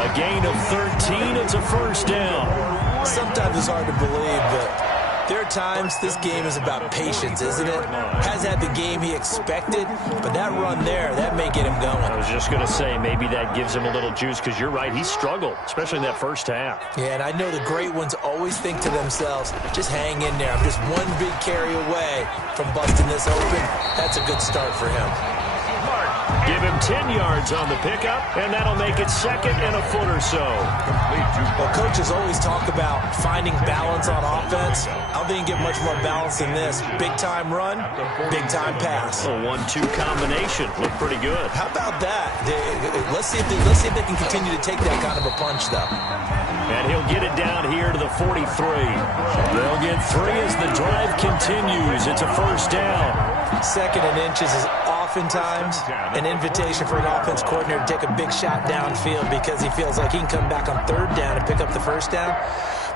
A gain of 13. It's a first down. Sometimes it's hard to believe, but there are times this game is about patience, isn't it? Has had the game he expected, but that run there, that may get him going. I was just going to say, maybe that gives him a little juice, because you're right, he struggled, especially in that first half. Yeah, and I know the great ones always think to themselves, just hang in there. I'm just one big carry away from busting this open. That's a good start for him. Give him 10 yards on the pickup, and that'll make it 2nd and a foot or so. Well, coaches always talk about finding balance on offense. I don't think you get much more balance than this. Big-time run, big-time pass. A 1-2 combination. Looked pretty good. How about that? Let's see if they can continue to take that kind of a punch, though. And he'll get it down here to the 43. They'll get 3 as the drive continues. It's a first down. 2nd and inches is oftentimes an invitation for an offense coordinator to take a big shot downfield because he feels like he can come back on 3rd down and pick up the first down.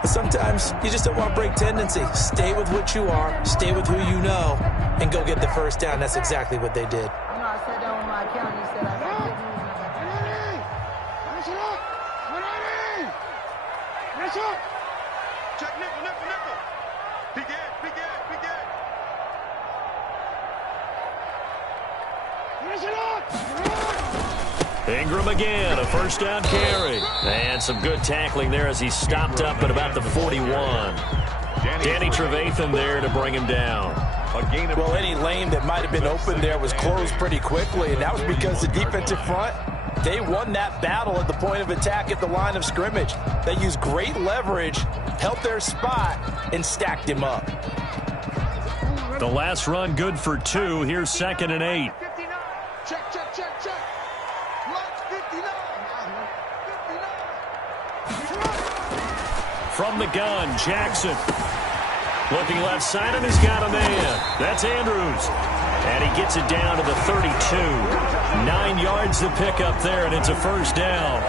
But sometimes you just don't want to break tendency. Stay with what you are, stay with who you know, and go get the first down. That's exactly what they did. I sat down with my accountant and said, I got good news. Check nickel. Ingram again, a first down carry. And some good tackling there as he stopped up at about the 41. Danny Trevathan there to bring him down. Well, any lane that might have been open there was closed pretty quickly, and that was because the defensive front, they won that battle at the point of attack at the line of scrimmage. They used great leverage, held their spot, and stacked him up. The last run good for 2. Here's 2nd and 8. Check. From the gun, Jackson. Looking left side, and he's got a man. That's Andrews. And he gets it down to the 32. 9 yards to pick up there, and it's a first down.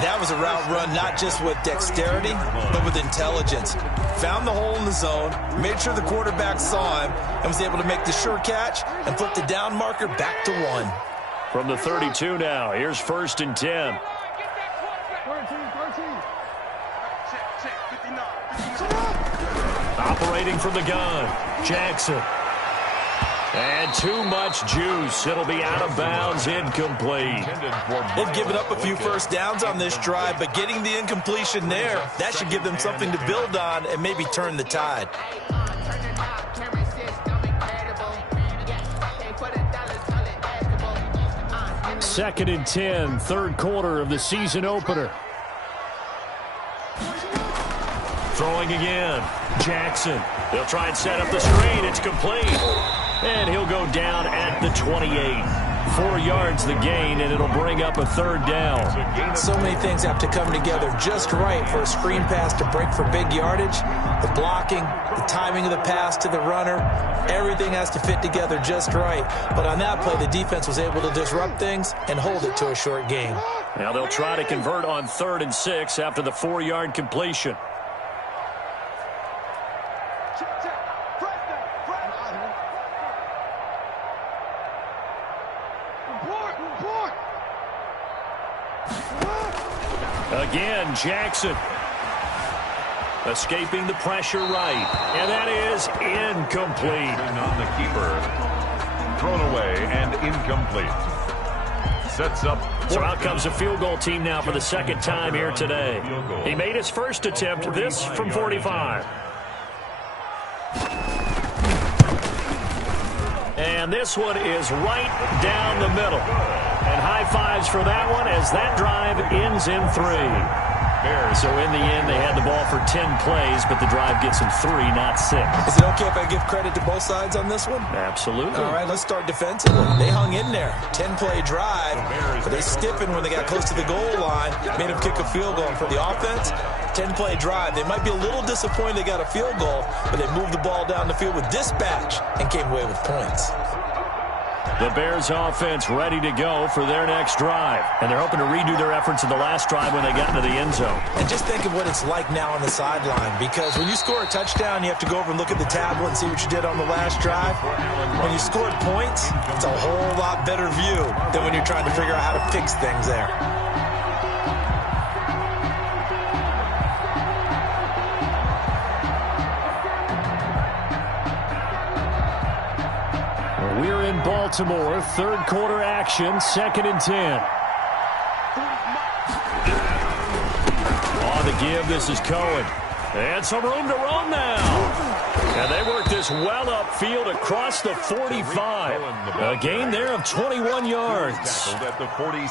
That was a route run not just with dexterity, but with intelligence. Found the hole in the zone, made sure the quarterback saw him, and was able to make the sure catch and flip the down marker back to 1. From the 32 now, here's 1st and 10. Operating from the gun, Jackson. And too much juice. It'll be out of bounds, incomplete. They've given up a few first downs on this drive, but getting the incompletion there, that should give them something to build on and maybe turn the tide. 2nd and 10, 3rd quarter of the season opener. Throwing again, Jackson. They'll try and set up the screen. It's complete. And he'll go down at the 28. 4 yards the gain, and it'll bring up a 3rd down. So many things have to come together just right for a screen pass to break for big yardage. The blocking, the timing of the pass to the runner, everything has to fit together just right. But on that play, the defense was able to disrupt things and hold it to a short gain. Now they'll try to convert on 3rd and 6 after the 4-yard completion. Again, Jackson. Escaping the pressure right. And that is incomplete. On the keeper. Thrown away and incomplete. Sets up. So out comes a field goal team now for the 2nd time here today. He made his first attempt, this from 45. And this one is right down the middle. And high fives for that one as that drive ends in 3. So in the end, they had the ball for 10 plays, but the drive gets them 3, not 6. Is it okay if I give credit to both sides on this one? Absolutely. All right, let's start defensively. They hung in there. 10-play drive, but they stiffened when they got close to the goal line, made them kick a field goal. And for the offense, 10-play drive. They might be a little disappointed they got a field goal, but they moved the ball down the field with dispatch and came away with points. The Bears offense ready to go for their next drive. And they're hoping to redo their efforts in the last drive when they got into the end zone. And just think of what it's like now on the sideline, because when you score a touchdown, you have to go over and look at the tablet and see what you did on the last drive. When you scored points, it's a whole lot better view than when you're trying to figure out how to fix things there. We're in Baltimore, 3rd quarter action, 2nd and 10. On the give, this is Cohen. And some room to roam now. And they work this well upfield across the 45. A gain there of 21 yards.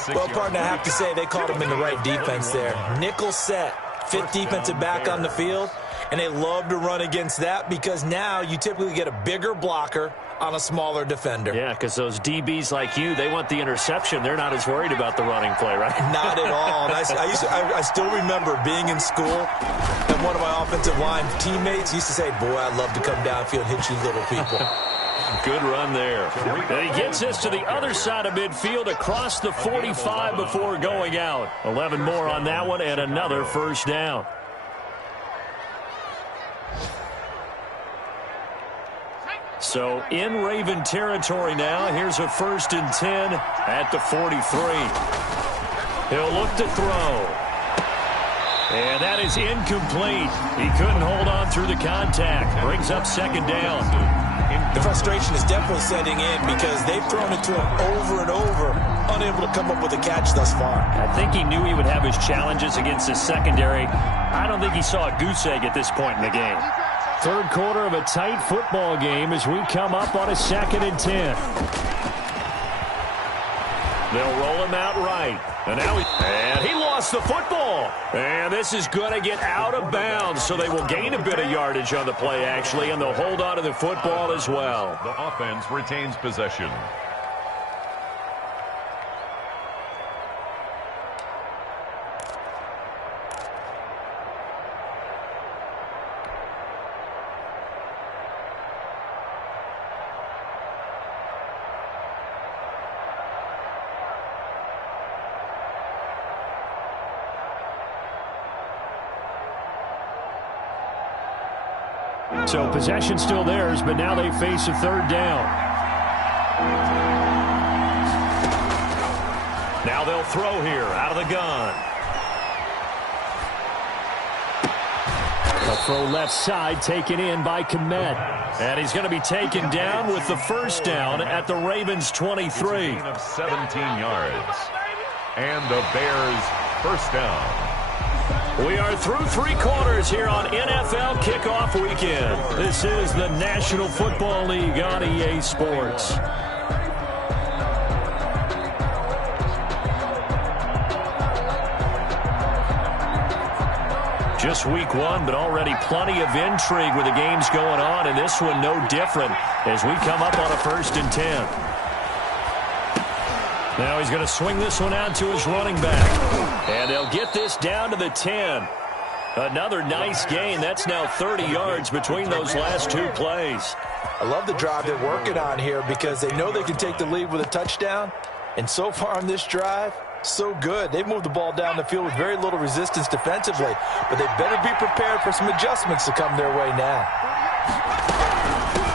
Well, partner, I have to say they caught him in the right defense there. Nickel set, 5th defensive back on the field. And they love to run against that because now you typically get a bigger blocker on a smaller defender. Yeah, because those DBs like you, they want the interception. They're not as worried about the running play, right? Not at all. And I still remember being in school, and one of my offensive line teammates used to say, boy, I'd love to come downfield and hit you little people. Good run there. And he gets this to the other side of midfield across the 45 before going out. 11 more on that one and another first down. So in Raven territory now. Here's a 1st and 10 at the 43. He'll look to throw. And that is incomplete. He couldn't hold on through the contact. Brings up second down. The frustration is definitely setting in because they've thrown it to him over and over, unable to come up with a catch thus far. I think he knew he would have his challenges against his secondary. I don't think he saw a goose egg at this point in the game. Third quarter of a tight football game as we come up on a 2nd and 10. They'll roll him out right. And now he lost the football. And this is going to get out of bounds, so they will gain a bit of yardage on the play, actually, and they'll hold on to the football as well. The offense retains possession. So possession still theirs, but now they face a third down. Now they'll throw here out of the gun. A throw left side taken in by Kmet. And he's going to be taken down with the first down at the Ravens 23. It's a gain of 17 yards. And the Bears first down. We are through 3 quarters here on NFL Kickoff Weekend. This is the National Football League on EA Sports. Just week 1, but already plenty of intrigue with the games going on, and this one no different as we come up on a 1st and 10. Now he's going to swing this one out to his running back. And they'll get this down to the 10. Another nice gain. That's now 30 yards between those last 2 plays. I love the drive they're working on here because they know they can take the lead with a touchdown. And so far on this drive, so good. They've moved the ball down the field with very little resistance defensively. But they better be prepared for some adjustments to come their way now.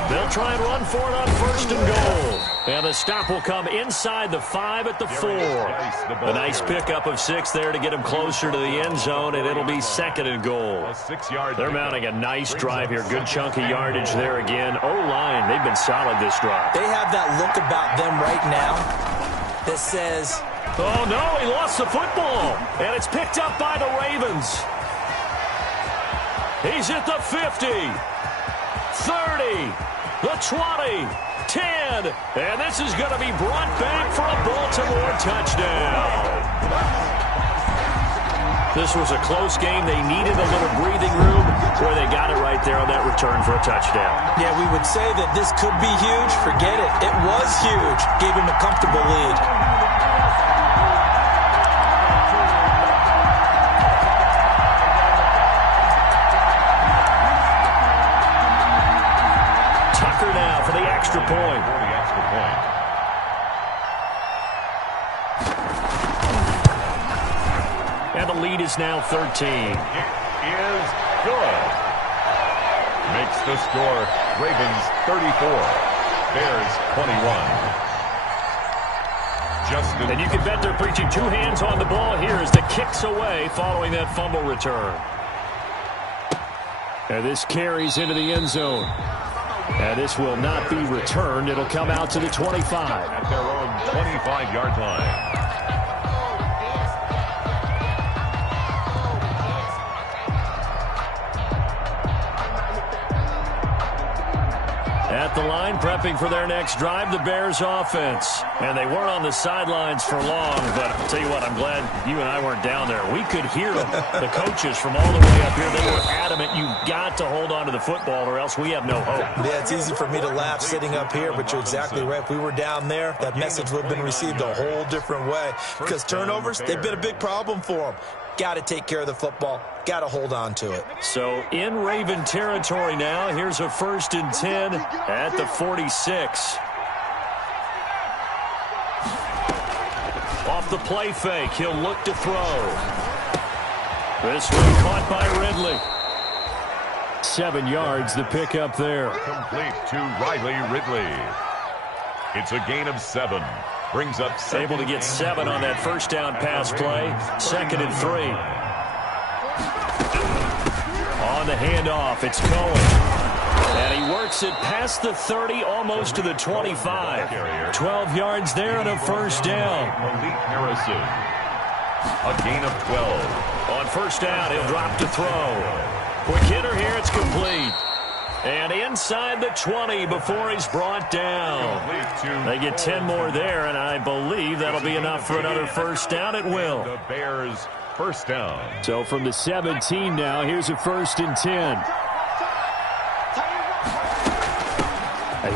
They'll try and run for it on 1st and goal. And the stop will come inside the 5 at the 4. A nice pickup of 6 there to get him closer to the end zone, and it'll be 2nd and goal. They're mounting a nice drive here. Good chunk of yardage there again. O-line, they've been solid this drive. They have that look about them right now that says, oh, no, he lost the football. And it's picked up by the Ravens. He's at the 50, 30, the 20, 10, and this is going to be brought back for a Baltimore touchdown. This was a close game. They needed a little breathing room where they got it right there on that return for a touchdown. Yeah, we would say that this could be huge. Forget it. It was huge. Gave him a comfortable lead. Extra point. And the lead is now 13. It is good. Makes the score Ravens 34, Bears 21. And you can bet they're preaching 2 hands on the ball here as the kick's away following that fumble return. And this carries into the end zone. And this will not be returned. It'll come out to the 25. At their own 25-yard line. At the line, prepping for their next drive, the Bears offense. And they weren't on the sidelines for long, but I'll tell you what, I'm glad you and I weren't down there. We could hear the coaches from all the way up here. They were adamant, you've got to hold on to the football or else we have no hope. Yeah, it's easy for me to laugh sitting up here, but you're exactly right. If we were down there, that message would have been received a whole different way. Because turnovers, they've been a big problem for them. Got to take care of the football. Got to hold on to it. So in Raven territory now, here's a 1st and 10 at the 46. Off the play fake, he'll look to throw. This one caught by Ridley. 7 yards, the pickup there. Complete to Riley Ridley. It's a gain of 7. Brings up 7. Able to get 7 on that first down pass play. 2nd and 3. on the handoff. It's Cohen. And he works it past the 30, almost to the 25. 12 yards there and a first down. Malik Harrison. A gain of 12. On first down, he'll drop to throw. Quick hitter here, it's complete. And inside the 20 before he's brought down. They get 10 more there, and I believe that'll be enough for another first down. It will. The Bears first down. So from the 17 now, here's a 1st and 10.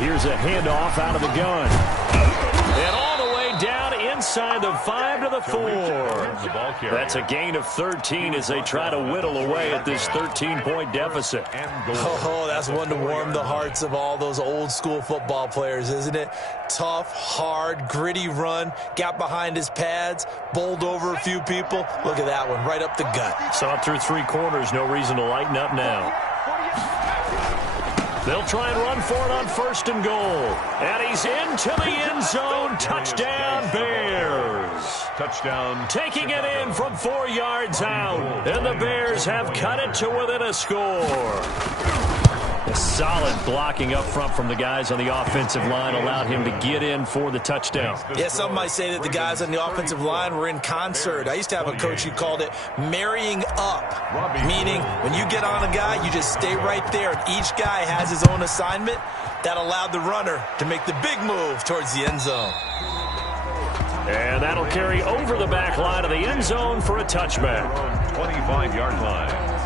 Here's a handoff out of the gun. And all the way down inside the 5 to the 4. That's a gain of 13 as they try to whittle away at this 13-point deficit. Oh, that's one to warm the hearts of all those old-school football players, isn't it? Tough, hard, gritty run. Got behind his pads, bowled over a few people. Look at that one, right up the gut. Saw it through 3 quarters. No reason to lighten up now. They'll try and run for it on 1st and goal. And he's into the end zone. Touchdown, Bears. Touchdown. Taking it in from 4 yards out. And the Bears have cut it to within a score. A solid blocking up front from the guys on the offensive line allowed him to get in for the touchdown. Yeah, some might say that the guys on the offensive line were in concert. I used to have a coach who called it marrying up, meaning when you get on a guy, you just stay right there, and each guy has his own assignment. That allowed the runner to make the big move towards the end zone. And that'll carry over the back line of the end zone for a touchback. 25-yard line.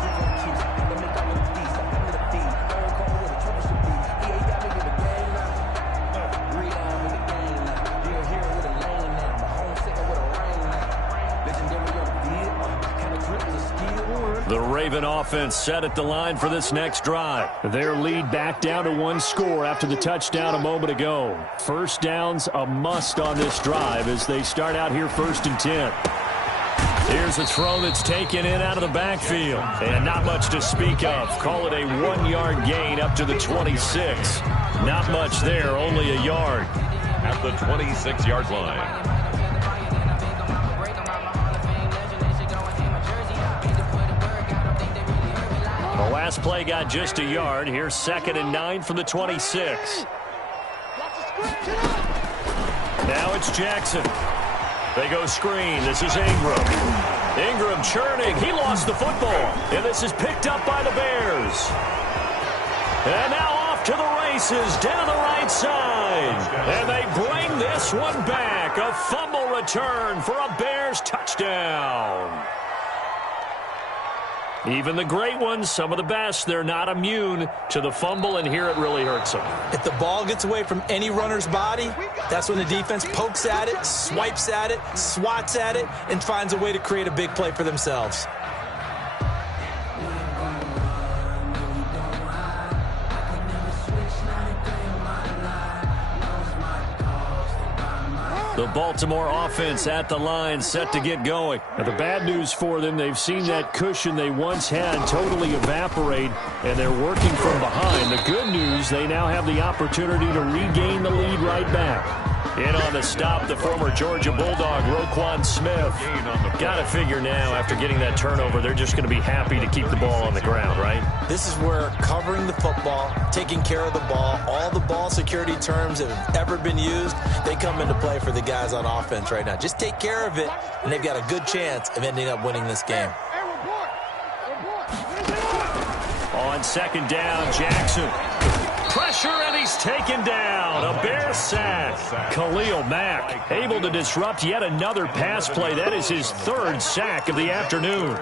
The Raven offense set at the line for this next drive. Their lead back down to 1 score after the touchdown a moment ago. First down's a must on this drive as they start out here 1st and 10. Here's a throw that's taken in out of the backfield. And not much to speak of. Call it a 1-yard gain up to the 26. Not much there, only a yard. At the 26-yard line. The last play got just a yard. Here's 2nd and 9 from the 26. Now it's Jackson. They go screen. This is Ingram. Ingram churning. He lost the football. And this is picked up by the Bears. And now off to the races, down the right side. And they bring this one back. A fumble return for a Bears touchdown. Even the great ones, some of the best, they're not immune to the fumble, and here it really hurts them. If the ball gets away from any runner's body, that's when the defense pokes at it, swipes at it, swats at it, and finds a way to create a big play for themselves. The Baltimore offense at the line set to get going. Now, the bad news for them, they've seen that cushion they once had totally evaporate, and they're working from behind. The good news, they now have the opportunity to regain the lead right back. In on the stop, the former Georgia Bulldog, Roquan Smith. Got to figure now, after getting that turnover, they're just going to be happy to keep the ball on the ground, right? This is where covering the football, taking care of the ball, all the ball security terms that have ever been used, they come into play for the guys on offense right now. Just take care of it, and they've got a good chance of ending up winning this game. On 2nd down, Jackson. Pressure, and he's taken down. A Bear sack. Khalil Mack able to disrupt yet another pass play. That is his 3rd sack of the afternoon.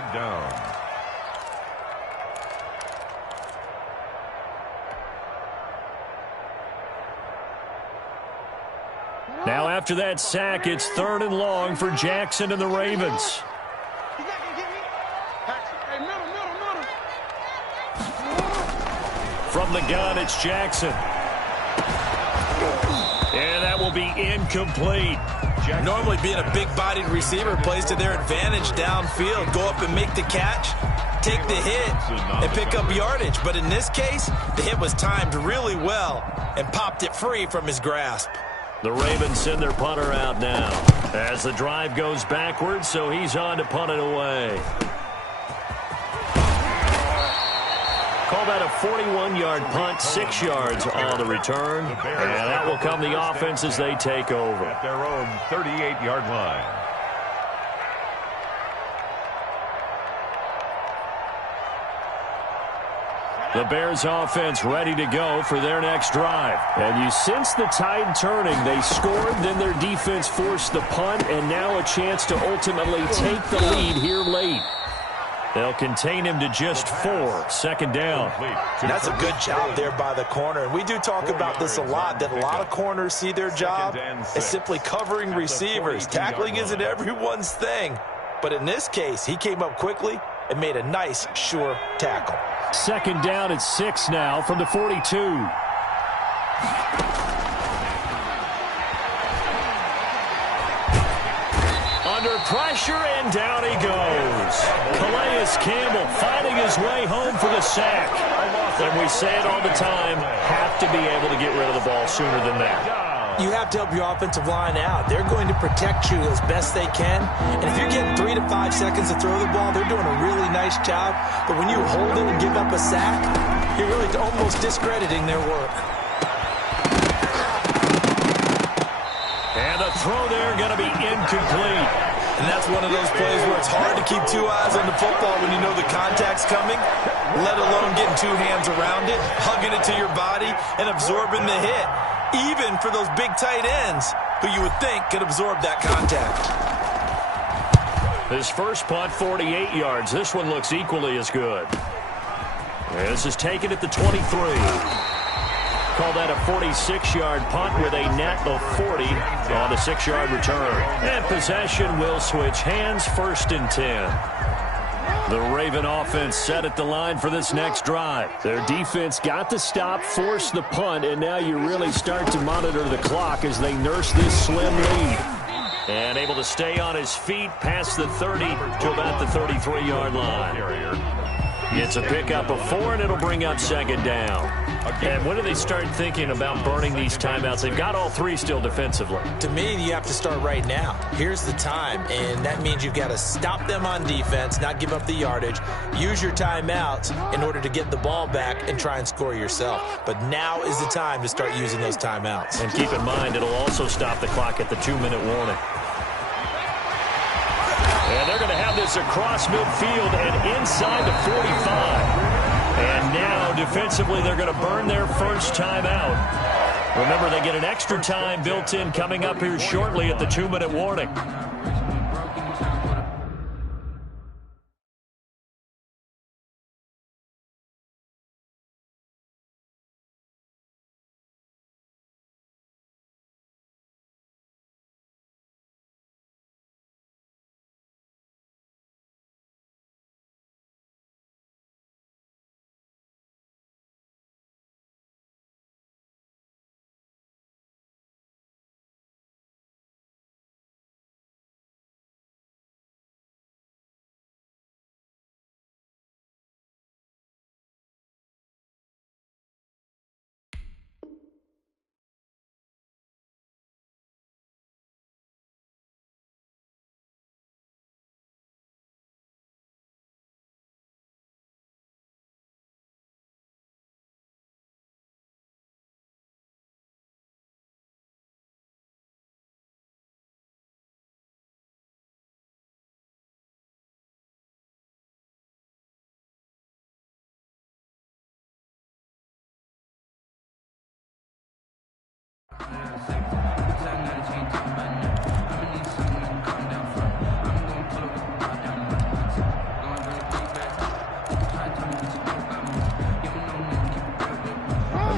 Now after that sack, it's 3rd and long for Jackson and the Ravens. From the gun, it's Jackson. And that will be incomplete. Normally being a big-bodied receiver plays to their advantage downfield. Go up and make the catch, take the hit, and pick up yardage. But in this case, the hit was timed really well and popped it free from his grasp. The Ravens send their punter out now as the drive goes backwards, so he's on to punt it away. Call that a 41-yard punt, 6 yards on the return. And that will come the offense as they take over. At their own 38-yard line. The Bears offense ready to go for their next drive. And you sense the tide turning. They scored, then their defense forced the punt, and now a chance to ultimately take the lead here late. They'll contain him to just 4. Second down. That's a good job there by the corner. And we do talk about this a lot, that a lot of corners see their job as simply covering receivers. Tackling isn't everyone's thing. But in this case, he came up quickly and made a nice, sure tackle. Second down at 6 now from the 42. Under pressure, and down he goes. Calais Campbell finding his way home for the sack. And we say it all the time, have to be able to get rid of the ball sooner than that. You have to help your offensive line out. They're going to protect you as best they can. And if you're getting 3 to 5 seconds to throw the ball, they're doing a really nice job. But when you hold it and give up a sack, you're really almost discrediting their work. And the throw there going to be incomplete. And that's one of those plays where it's hard to keep 2 eyes on the football when you know the contact's coming, let alone getting 2 hands around it, hugging it to your body, and absorbing the hit. Even for those big tight ends who you would think could absorb that contact. His first punt, 48 yards. This one looks equally as good. This is taken at the 23. Call that a 46-yard punt with a net of 40 on the 6-yard return. And possession will switch hands, 1st and 10. The Raven offense set at the line for this next drive. Their defense got the stop, forced the punt, and now you really start to monitor the clock as they nurse this slim lead. And able to stay on his feet past the 30 to about the 33-yard line. It's a pickup of 4, and it'll bring up 2nd down. And when do they start thinking about burning these timeouts? They've got all 3 still defensively. To me, you have to start right now. Here's the time, and that means you've got to stop them on defense, not give up the yardage, use your timeouts in order to get the ball back and try and score yourself. But now is the time to start using those timeouts. And keep in mind, it'll also stop the clock at the 2-minute warning. And they're going to have this across midfield and inside the 45. And now, defensively, they're going to burn their first timeout. Remember, they get an extra time built in coming up here shortly at the 2-minute warning.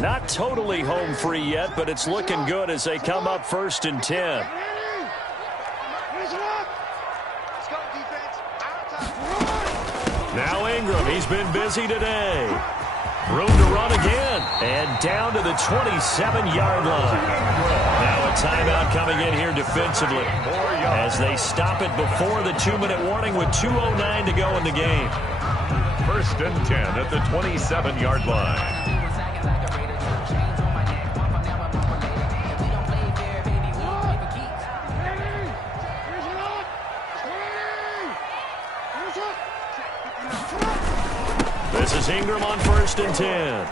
Not totally home free yet, but it's looking good as they come up 1st and 10. Now Ingram, he's been busy today. Room to run again, and down to the 27-yard line. Now a timeout coming in here defensively as they stop it before the 2-minute warning with 2:09 to go in the game. 1st and 10 at the 27-yard line. This is Here's Ingram on 1st and 10.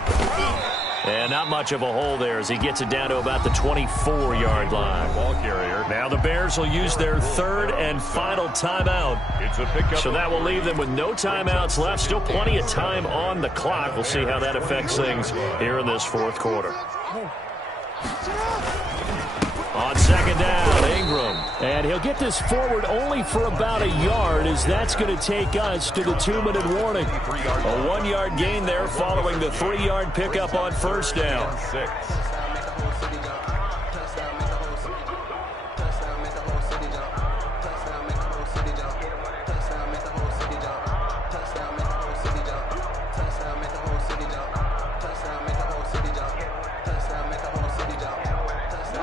And not much of a hole there as he gets it down to about the 24-yard line. Ball carrier. Now the Bears will use their 3rd and final timeout. It's a pickup. So that will leave them with no timeouts left. Still plenty of time on the clock. We'll see how that affects things here in this 4th quarter. On 2nd down, Ingram. And he'll get this forward only for about a yard, as that's going to take us to the 2-minute warning. A 1-yard gain there following the 3-yard pickup on 1st down. 6.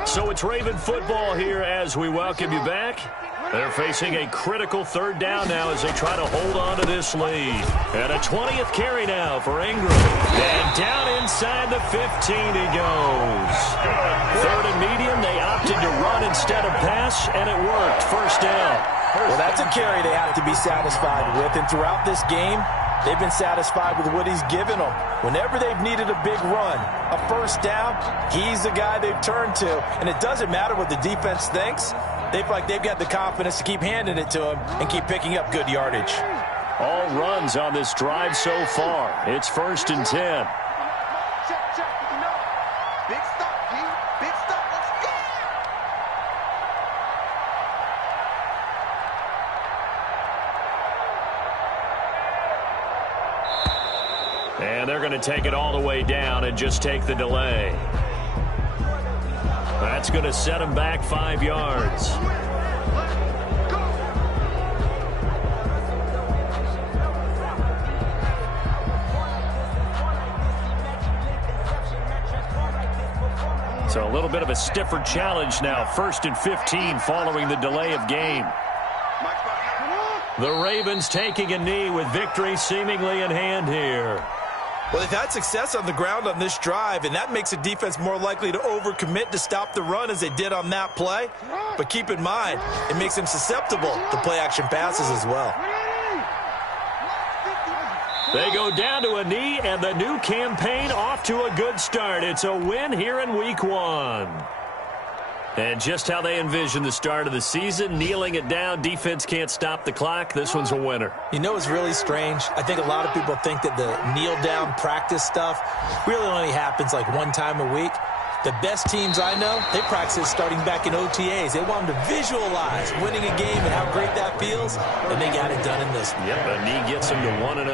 So it's Raven football here as we welcome you back. They're facing a critical 3rd down now as they try to hold on to this lead. And a 20th carry now for Ingram. And down inside the 15 he goes. 3rd and medium, they opted to run instead of pass, and it worked. 1st down. Well, that's a carry they have to be satisfied with. And throughout this game, they've been satisfied with what he's given them. Whenever they've needed a big run, a 1st down, he's the guy they've turned to. And it doesn't matter what the defense thinks. They feel like they've got the confidence to keep handing it to him and keep picking up good yardage. All runs on this drive so far. It's 1st and 10. Big stop, D. Big stop. Let's go. And they're going to take it all the way down and just take the delay. That's going to set them back 5 yards. So a little bit of a stiffer challenge now. 1st and 15 following the delay of game. The Ravens taking a knee with victory seemingly in hand here. Well, they've had success on the ground on this drive, and that makes the defense more likely to overcommit to stop the run as they did on that play. But keep in mind, it makes them susceptible to play-action passes as well. They go down to a knee, and the new campaign off to a good start. It's a win here in Week 1. And just how they envision the start of the season, kneeling it down, defense can't stop the clock. This one's a winner. You know, it's really strange. I think a lot of people think that the kneel-down practice stuff really only happens like one time a week. The best teams I know, they practice it starting back in OTAs. They want them to visualize winning a game and how great that feels, and they got it done in this one. Yep, a knee gets them to 1-0.